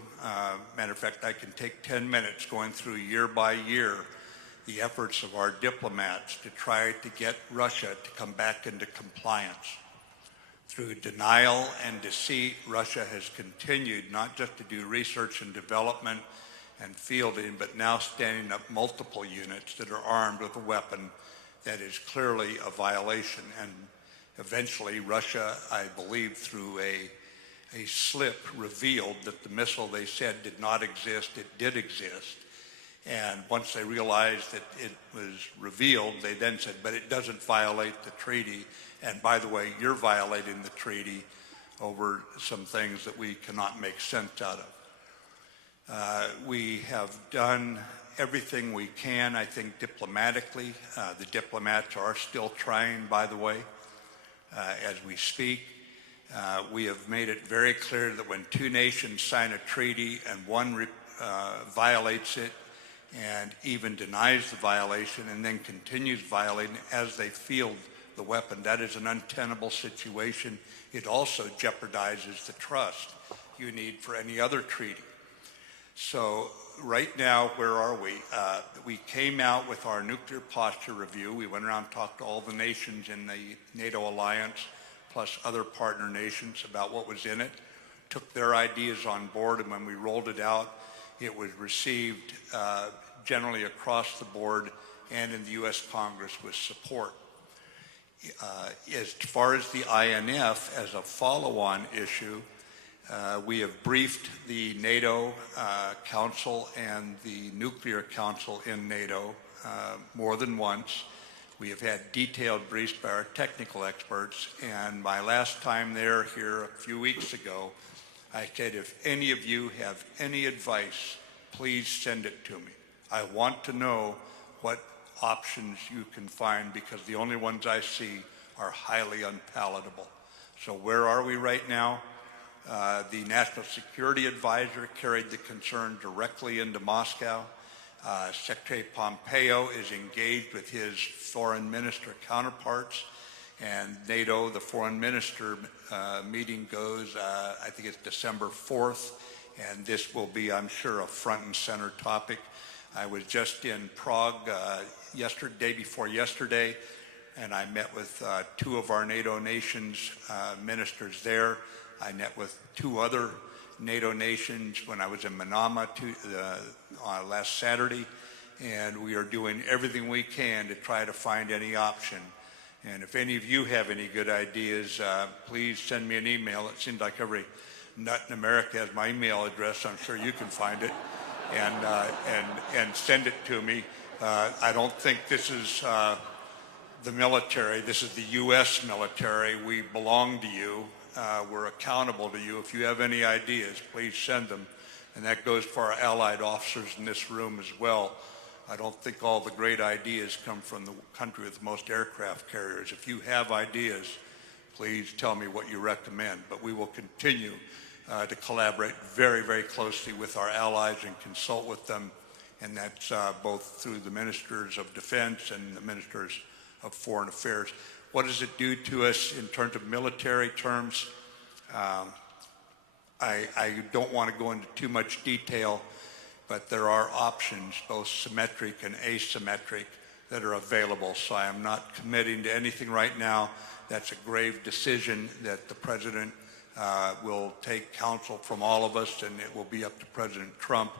matter of fact, I can take 10 minutes going through year by year the efforts of our diplomats to try to get Russia to come back into compliance. Through denial and deceit, Russia has continued not just to do research and development and fielding, but now standing up multiple units that are armed with a weapon that is clearly a violation. And eventually Russia, I believe through a slip, revealed that the missile they said did not exist, it did exist. And once they realized that it was revealed, they then said, but it doesn't violate the treaty. And by the way, you're violating the treaty over some things that we cannot make sense out of. We have done everything we can, I think, diplomatically. The diplomats are still trying, by the way, as we speak. We have made it very clear that when two nations sign a treaty and one violates it and even denies the violation and then continues violating as they field the weapon, that is an untenable situation. It also jeopardizes the trust you need for any other treaty. So right now, where are we? We came out with our nuclear posture review. We went around and talked to all the nations in the NATO alliance, plus other partner nations, about what was in it, took their ideas on board, and when we rolled it out, it was received generally across the board and in the U.S. Congress with support. As far as the INF as a follow-on issue, we have briefed the NATO Council and the Nuclear Council in NATO more than once. We have had detailed briefs by our technical experts, and my last time there here a few weeks ago, I said, if any of you have any advice, please send it to me. I want to know what options you can find, because the only ones I see are highly unpalatable. So where are we right now? The National Security Advisor carried the concern directly into Moscow. Secretary Pompeo is engaged with his foreign minister counterparts, and NATO, the foreign minister meeting goes, I think it's December 4th, and this will be, I'm sure, a front and center topic. I was just in Prague day before yesterday, and I met with two of our NATO nations ministers there. I met with two other NATO nations when I was in Manama last Saturday, and we are doing everything we can to try to find any option. And if any of you have any good ideas, please send me an email. It seems like every nut in America has my email address. I'm sure you can find it, and send it to me. I don't think this is the military. This is the U.S. military. We belong to you. We're accountable to you. If you have any ideas, please send them. And that goes for our allied officers in this room as well. I don't think all the great ideas come from the country with the most aircraft carriers. If you have ideas, please tell me what you recommend. But we will continue to collaborate very, very closely with our allies and consult with them. And that's both through the ministers of defense and the ministers of foreign affairs. What does it do to us in terms of military terms? I don't want to go into too much detail, but there are options, both symmetric and asymmetric, that are available. So I am not committing to anything right now. That's a grave decision that the President will take counsel from all of us, and it will be up to President Trump.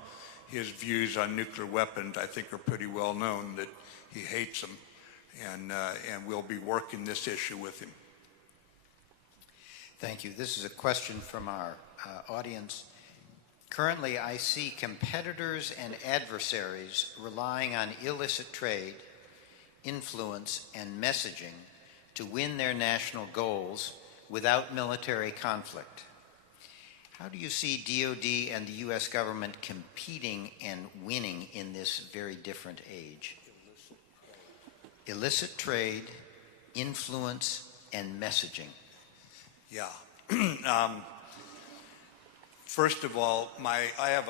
His views on nuclear weapons, I think, are pretty well known, that he hates them, and we'll be working this issue with him. Thank you. This is a question from our audience. Currently, I see competitors and adversaries relying on illicit trade, influence, and messaging to win their national goals without military conflict. How do you see DoD and the U.S. government competing and winning in this very different age? Illicit trade, influence, and messaging. Yeah. First of all, I have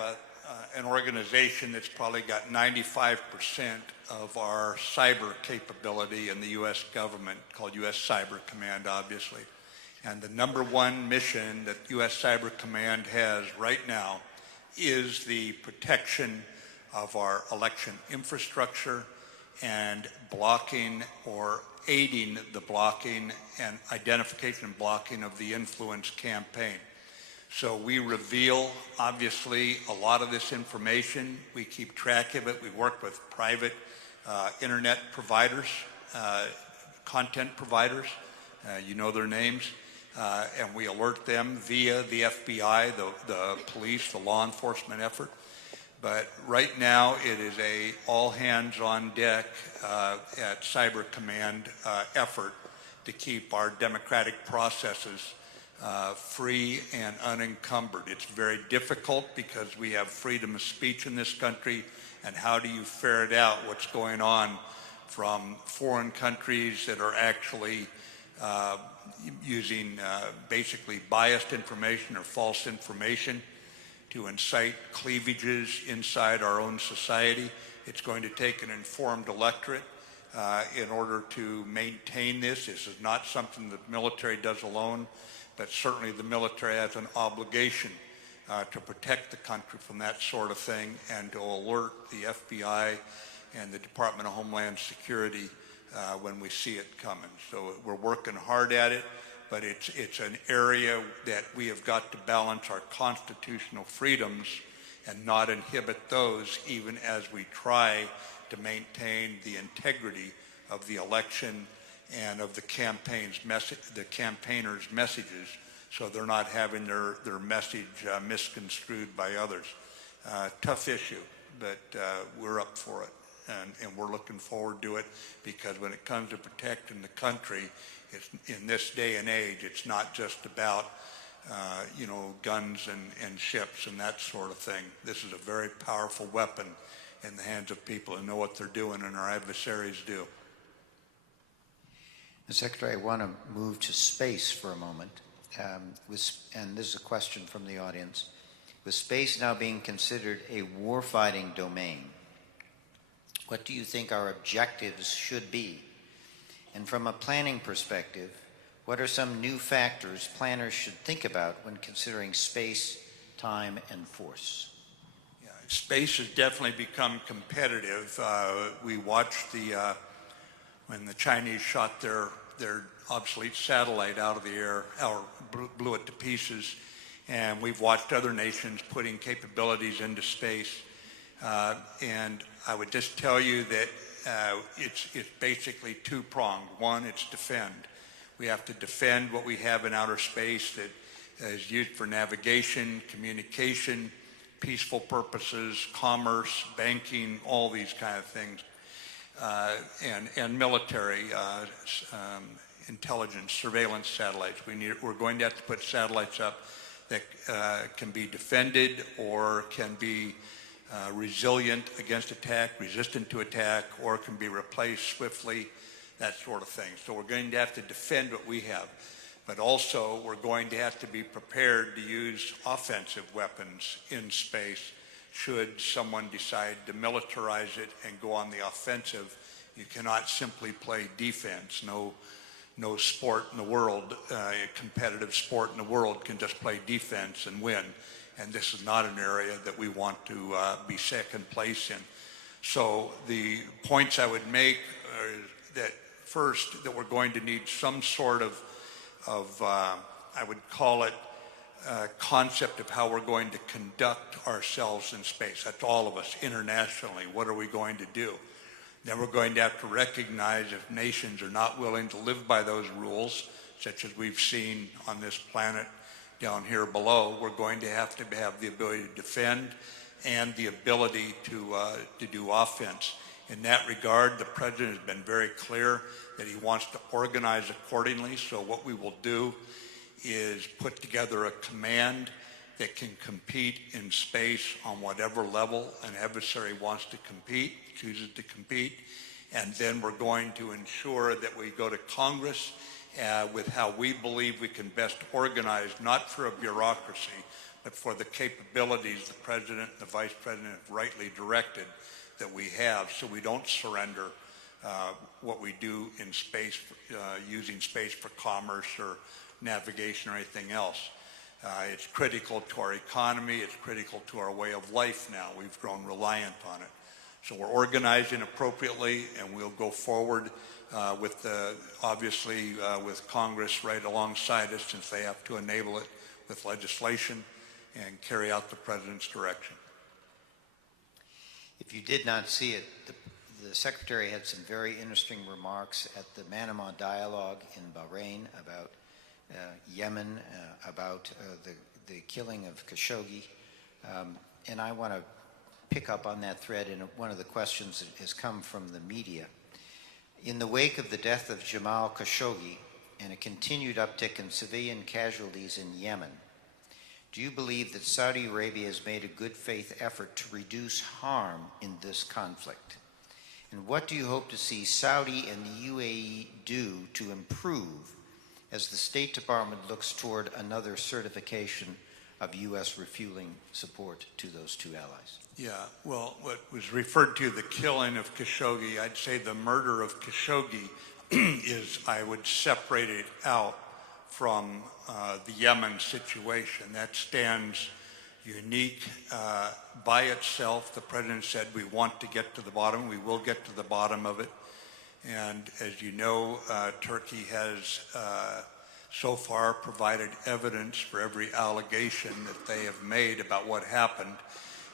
an organization that's probably got 95% of our cyber capability in the U.S. government, called U.S. Cyber Command, obviously. And the number one mission that U.S. Cyber Command has right now is the protection of our election infrastructure and blocking or aiding the blocking and identification and blocking of the influence campaign. So we reveal, obviously, a lot of this information. We keep track of it. We work with private internet providers, content providers. You know their names. And we alert them via the FBI, the police, the law enforcement effort. But right now, it is a all-hands-on-deck at Cyber Command effort to keep our democratic processes free and unencumbered. It's very difficult because we have freedom of speech in this country, and how do you ferret out what's going on from foreign countries that are actually using basically biased information or false information to incite cleavages inside our own society. It's going to take an informed electorate in order to maintain this. This is not something that the military does alone, but certainly the military has an obligation to protect the country from that sort of thing and to alert the FBI and the Department of Homeland Security when we see it coming. So we're working hard at it, but it's an area that we have got to balance our constitutional freedoms and not inhibit those, even as we try to maintain the integrity of the election and of the campaigners' messages, so they're not having their message misconstrued by others. Tough issue, but we're up for it, and we're looking forward to it, because when it comes to protecting the country, it's, in this day and age, it's not just about guns and ships and that sort of thing. This is a very powerful weapon in the hands of people who know what they're doing, and our adversaries do. Secretary, I want to move to space for a moment. And this is a question from the audience. With space now being considered a warfighting domain, what do you think our objectives should be? And from a planning perspective, what are some new factors planners should think about when considering space, time, and force? Yeah, space has definitely become competitive. We watched when the Chinese shot their obsolete satellite out of the air, or blew it to pieces, and we've watched other nations putting capabilities into space. And I would just tell you that it's basically two-pronged. One, it's defend. We have to defend what we have in outer space that is used for navigation, communication, peaceful purposes, commerce, banking, all these kind of things. And military intelligence, surveillance satellites. We're going to have to put satellites up that can be defended or can be resilient against attack, resistant to attack, or can be replaced swiftly, that sort of thing. So we're going to have to defend what we have. But also, we're going to have to be prepared to use offensive weapons in space should someone decide to militarize it and go on the offensive. You cannot simply play defense. No sport in the world, competitive sport in the world, can just play defense and win. And this is not an area that we want to be second place in. So the points I would make are that first, that we're going to need some sort of I would call it, concept of how we're going to conduct ourselves in space. That's all of us internationally. What are we going to do? Then we're going to have to recognize if nations are not willing to live by those rules, such as we've seen on this planet down here below, we're going to have the ability to defend and the ability to do offense. In that regard, the President has been very clear that he wants to organize accordingly. So what we will do is put together a command that can compete in space on whatever level an adversary wants to compete, chooses to compete. And then we're going to ensure that we go to Congress with how we believe we can best organize, not for a bureaucracy, but for the capabilities the President and the Vice President have rightly directed that we have, so we don't surrender what we do in space, using space for commerce or navigation or anything else. It's critical to our economy, it's critical to our way of life now. We've grown reliant on it. So we're organizing appropriately, and we'll go forward obviously with Congress right alongside us, since they have to enable it with legislation and carry out the President's direction. If you did not see it, the Secretary had some very interesting remarks at the Manama Dialogue in Bahrain about Yemen, about the killing of Khashoggi. And I want to pick up on that thread in one of the questions that has come from the media. In the wake of the death of Jamal Khashoggi and a continued uptick in civilian casualties in Yemen, do you believe that Saudi Arabia has made a good faith effort to reduce harm in this conflict? And what do you hope to see Saudi and the UAE do to improve as the State Department looks toward another certification of U.S. refueling support to those two allies? Yeah, well, what was referred to the killing of Khashoggi, I'd say the murder of Khashoggi is, I would separate it out from the Yemen situation. That stands unique by itself. The President said we want to get to the bottom. We will get to the bottom of it. And as you know, Turkey has so far provided evidence for every allegation that they have made about what happened.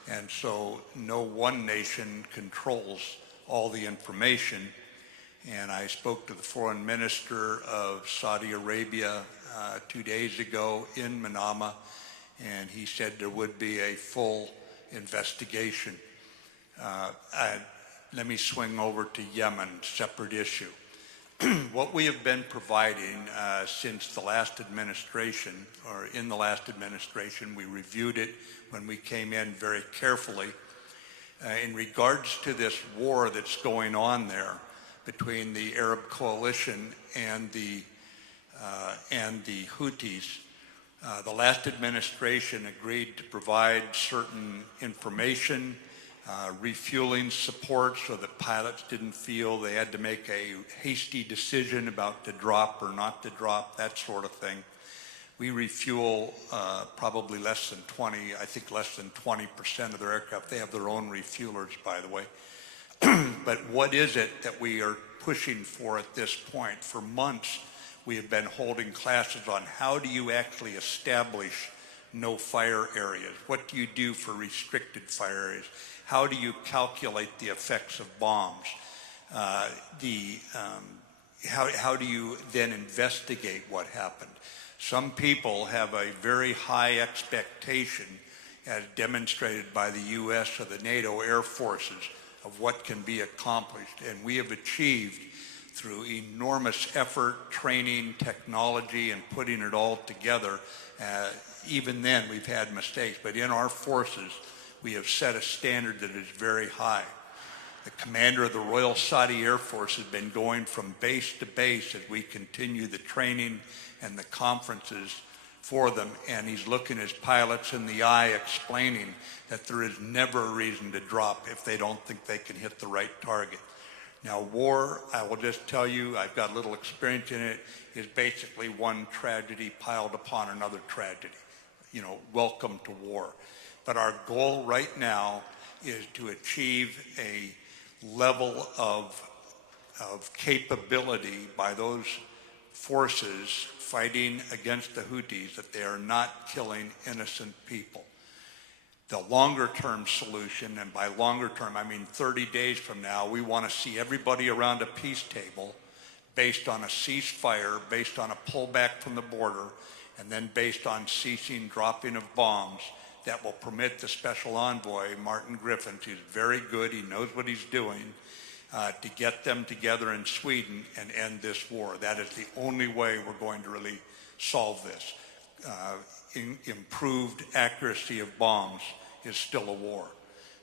And so no one nation controls all the information. And I spoke to the foreign minister of Saudi Arabia 2 days ago in Manama, and he said there would be a full investigation. Let me swing over to Yemen, separate issue. What we have been providing since the last administration, or in the last administration, we reviewed it when we came in very carefully. In regards to this war that's going on there between the Arab coalition and the Houthis, the last administration agreed to provide certain information, refueling support so that pilots didn't feel they had to make a hasty decision about to drop or not to drop, that sort of thing. We refuel probably less than 20% of their aircraft. They have their own refuelers, by the way. But what is it that we are pushing for at this point? For months, we have been holding classes on how do you actually establish no-fire areas? What do you do for restricted fire areas? How do you calculate the effects of bombs? How do you then investigate what happened? Some people have a very high expectation, as demonstrated by the U.S. or the NATO air forces, of what can be accomplished. And we have achieved, through enormous effort, training, technology, and putting it all together. Even then, we've had mistakes. But in our forces, we have set a standard that is very high. The commander of the Royal Saudi Air Force has been going from base to base as we continue the training and the conferences for them, and he's looking his pilots in the eye explaining that there is never a reason to drop if they don't think they can hit the right target. Now, war, I will just tell you, I've got little experience in it, is basically one tragedy piled upon another tragedy. You know, welcome to war. But our goal right now is to achieve a level of capability by those forces fighting against the Houthis that they are not killing innocent people. The longer term solution, and by longer term I mean 30 days from now, we want to see everybody around a peace table based on a ceasefire, based on a pullback from the border, and then based on ceasing dropping of bombs that will permit the special envoy, Martin Griffin, who's very good, he knows what he's doing, to get them together in Sweden and end this war. That is the only way we're going to really solve this. Improved accuracy of bombs is still a war.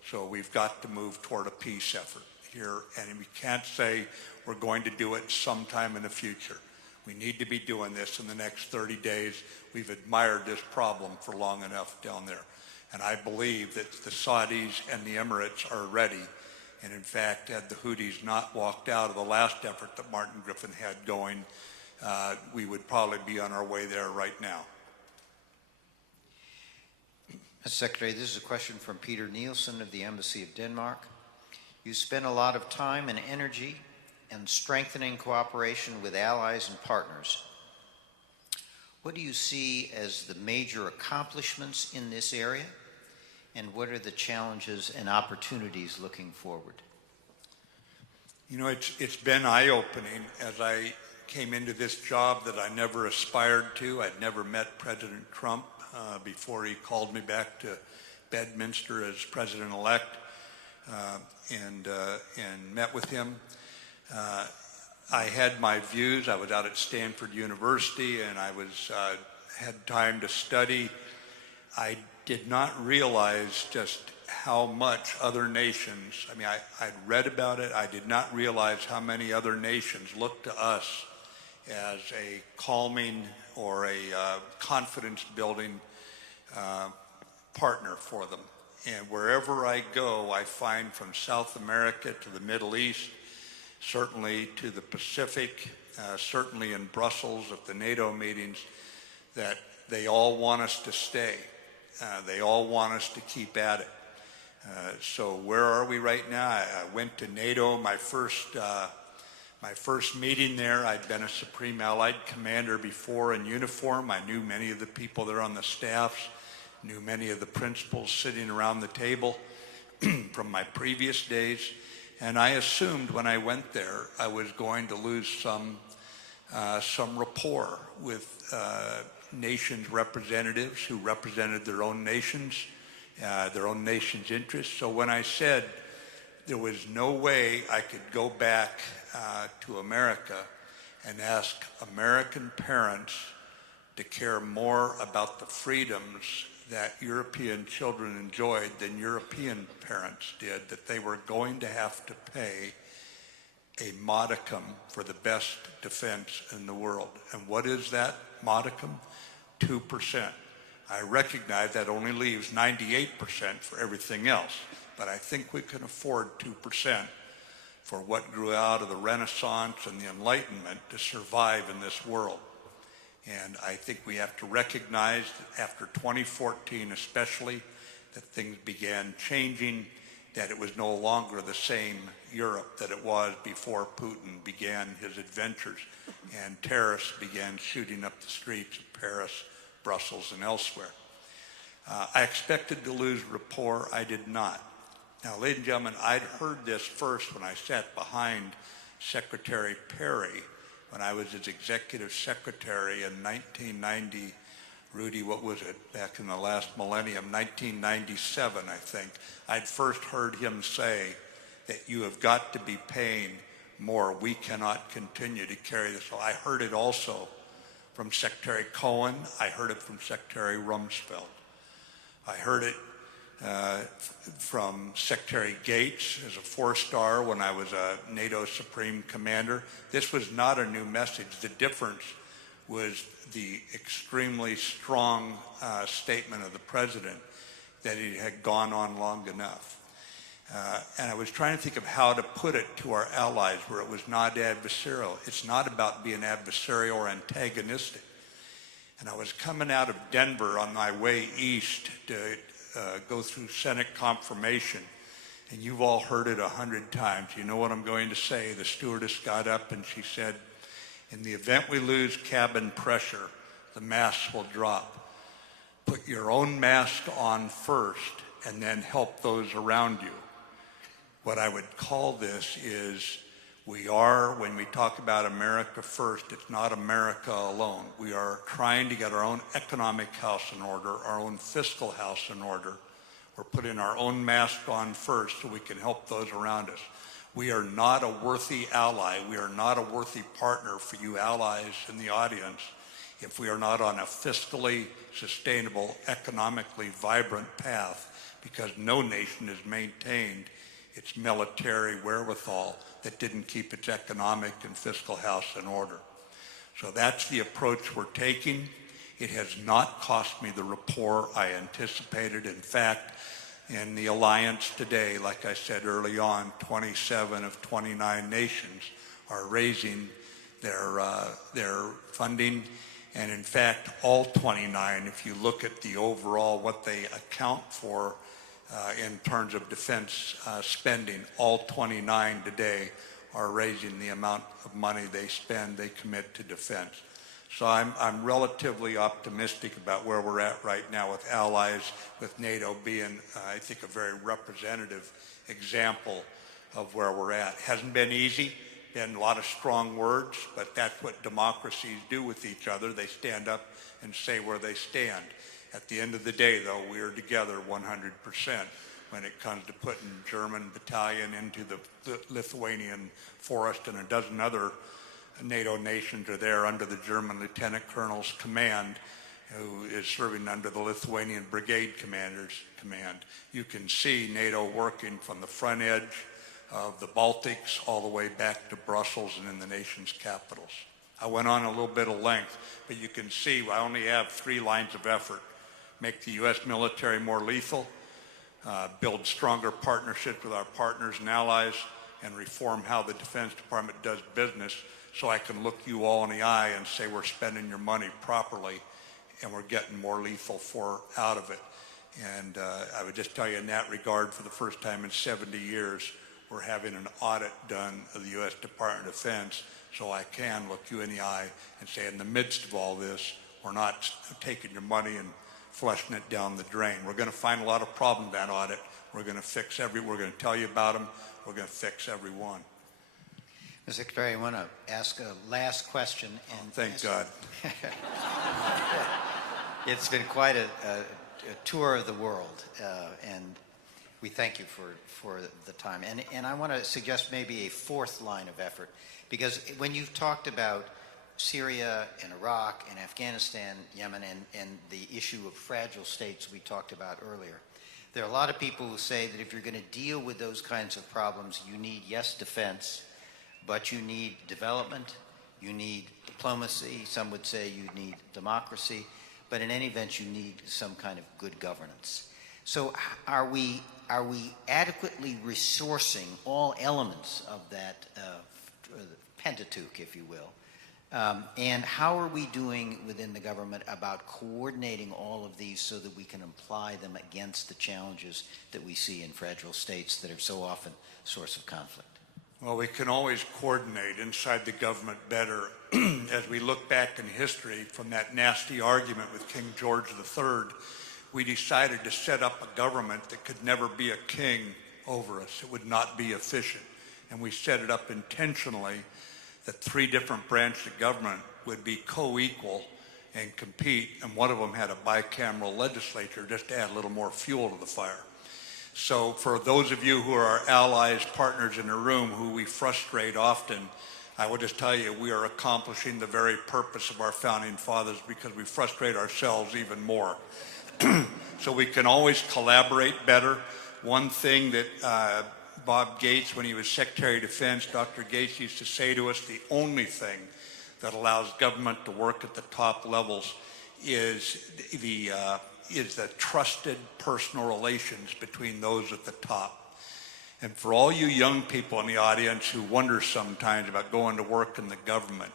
So we've got to move toward a peace effort here, and we can't say we're going to do it sometime in the future. We need to be doing this in the next 30 days. We've admired this problem for long enough down there. And I believe that the Saudis and the Emirates are ready. And in fact, had the Houthis not walked out of the last effort that Martin Griffin had going, we would probably be on our way there right now. Mr. Secretary, this is a question from Peter Nielsen of the Embassy of Denmark. You spent a lot of time and energy in strengthening cooperation with allies and partners. What do you see as the major accomplishments in this area, and what are the challenges and opportunities looking forward? You know, it's been eye-opening as I came into this job that I never aspired to. I'd never met President Trump before he called me back to Bedminster as president-elect and met with him. I had my views. I was out at Stanford University, and I had time to study. I did not realize just how much other nations, I mean, I'd read about it. I did not realize how many other nations look to us as a calming or a confidence-building partner for them. And wherever I go, I find from South America to the Middle East, certainly to the Pacific, certainly in Brussels at the NATO meetings, that they all want us to stay. They all want us to keep at it. So where are we right now? I went to NATO, my first meeting there. I'd been a Supreme Allied Commander before in uniform. I knew many of the people there on the staffs, knew many of the principals sitting around the table from my previous days. And I assumed when I went there, I was going to lose some rapport with nations' representatives who represented their own nation's interests. So when I said there was no way I could go back to America and ask American parents to care more about the freedoms that European children enjoyed than European parents did, that they were going to have to pay a modicum for the best defense in the world. And what is that modicum? 2%. I recognize that only leaves 98% for everything else, but I think we can afford 2% for what grew out of the Renaissance and the Enlightenment to survive in this world. And I think we have to recognize that after 2014 especially, that things began changing, that it was no longer the same Europe that it was before Putin began his adventures and terrorists began shooting up the streets of Paris, Brussels, and elsewhere. I expected to lose rapport. I did not. Now, ladies and gentlemen, I'd heard this first when I sat behind Secretary Perry when I was his executive secretary in 1990, Rudy, what was it, back in the last millennium, 1997, I think. I'd first heard him say that you have got to be paying more. We cannot continue to carry this. So I heard it also from Secretary Cohen. I heard it from Secretary Rumsfeld. I heard it from Secretary Gates as a 4-star when I was a NATO Supreme Commander. This was not a new message. The difference was the extremely strong statement of the President that it had gone on long enough. And I was trying to think of how to put it to our allies where it was not adversarial. It's not about being adversarial or antagonistic. And I was coming out of Denver on my way east to go through Senate confirmation. And you've all heard it 100 times. You know what I'm going to say. The stewardess got up and she said, in the event we lose cabin pressure, the masks will drop. Put your own mask on first and then help those around you. What I would call this is when we talk about America first, it's not America alone. We are trying to get our own economic house in order, our own fiscal house in order. We're putting our own mask on first so we can help those around us. We are not a worthy ally. We are not a worthy partner for you allies in the audience if we are not on a fiscally sustainable, economically vibrant path, because no nation has maintained its military wherewithal that didn't keep its economic and fiscal house in order. So that's the approach we're taking. It has not cost me the rapport I anticipated. In fact, in the alliance today, like I said early on, 27 of 29 nations are raising their funding. And in fact, all 29, if you look at the overall, what they account for in terms of defense spending, all 29 today are raising the amount of money they commit to defense. So I'm relatively optimistic about where we're at right now with allies, with NATO being, I think, a very representative example of where we're at. Hasn't been easy, been a lot of strong words, but that's what democracies do with each other. They stand up and say where they stand. At the end of the day, though, we are together 100% when it comes to putting German battalion into the Lithuanian forest, and a dozen other NATO nations are there under the German lieutenant colonel's command, who is serving under the Lithuanian brigade commander's command. You can see NATO working from the front edge of the Baltics all the way back to Brussels and in the nation's capitals. I went on a little bit of length, but you can see I only have 3 lines of effort. Make the U.S. military more lethal, build stronger partnerships with our partners and allies, and reform how the Defense Department does business, so I can look you all in the eye and say we're spending your money properly and we're getting more lethal out of it. And I would just tell you in that regard, for the first time in 70 years, we're having an audit done of the U.S. Department of Defense, so I can look you in the eye and say, in the midst of all this, we're not taking your money and flushing it down the drain. We're going to find a lot of problems in that audit. We're going to we're going to tell you about them. We're going to fix every one. Mr. Secretary, I want to ask a last question. And thank God. It's been quite a tour of the world, and we thank you for the time. And I want to suggest maybe a 4th line of effort, because when you've talked about Syria and Iraq and Afghanistan, Yemen, and the issue of fragile states we talked about earlier, there are a lot of people who say that if you're going to deal with those kinds of problems, you need, yes, defense, but you need development, you need diplomacy, some would say you need democracy, but in any event, you need some kind of good governance. So are we adequately resourcing all elements of that Pentateuch, if you will? And how are we doing within the government about coordinating all of these so that we can apply them against the challenges that we see in fragile states that are so often a source of conflict? Well, we can always coordinate inside the government better. As we look back in history from that nasty argument with King George III, we decided to set up a government that could never be a king over us. It would not be efficient. And we set it up intentionally that 3 different branches of government would be co-equal and compete, and one of them had a bicameral legislature just to add a little more fuel to the fire. So for those of you who are our allies, partners in the room, who we frustrate often, I will just tell you we are accomplishing the very purpose of our founding fathers, because we frustrate ourselves even more. So we can always collaborate better. One thing that Bob Gates, when he was Secretary of Defense, Dr. Gates used to say to us, the only thing that allows government to work at the top levels is the trusted personal relations between those at the top. And for all you young people in the audience who wonder sometimes about going to work in the government,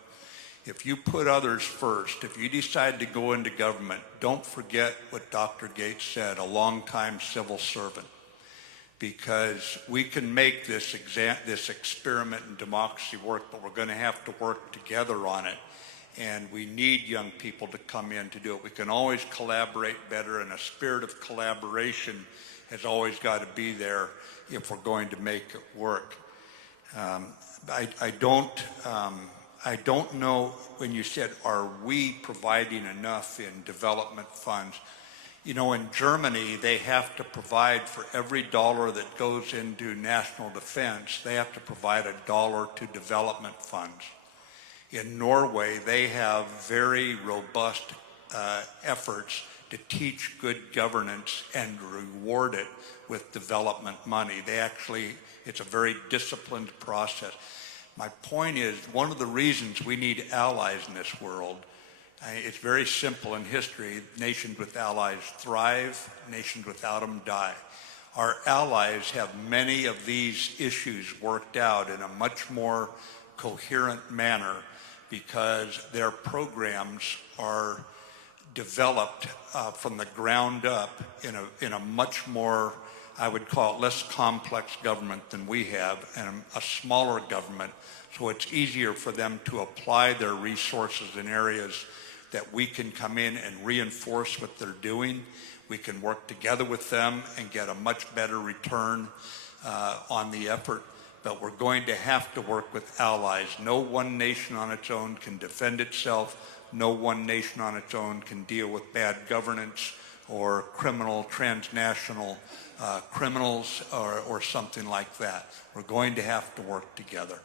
if you put others first, if you decide to go into government, don't forget what Dr. Gates said, a longtime civil servant. because we can make this experiment in democracy work, but we're going to have to work together on it. And we need young people to come in to do it. We can always collaborate better, and a spirit of collaboration has always got to be there if we're going to make it work. I don't know, when you said, are we providing enough in development funds? You know, in Germany, they have to provide for every dollar that goes into national defense, they have to provide $1 to development funds. In Norway, they have very robust efforts to teach good governance and reward it with development money. It's a very disciplined process. My point is, one of the reasons we need allies in this world, it's very simple in history. Nations with allies thrive, nations without them die. Our allies have many of these issues worked out in a much more coherent manner because their programs are developed from the ground up in a much more, I would call it, less complex government than we have, and a smaller government, so it's easier for them to apply their resources in areas that we can come in and reinforce what they're doing. We can work together with them and get a much better return on the effort, but we're going to have to work with allies. No one nation on its own can defend itself. No one nation on its own can deal with bad governance or transnational criminals or something like that. We're going to have to work together.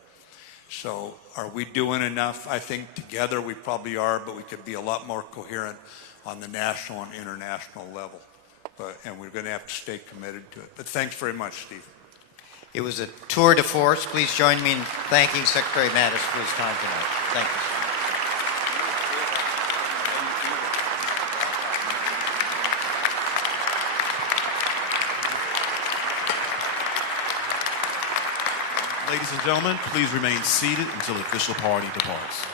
So are we doing enough? I think together we probably are, but we could be a lot more coherent on the national and international level. And we're going to have to stay committed to it. But thanks very much, Steve. It was a tour de force. Please join me in thanking Secretary Mattis for his time tonight. Thank you. Ladies and gentlemen, please remain seated until the official party departs.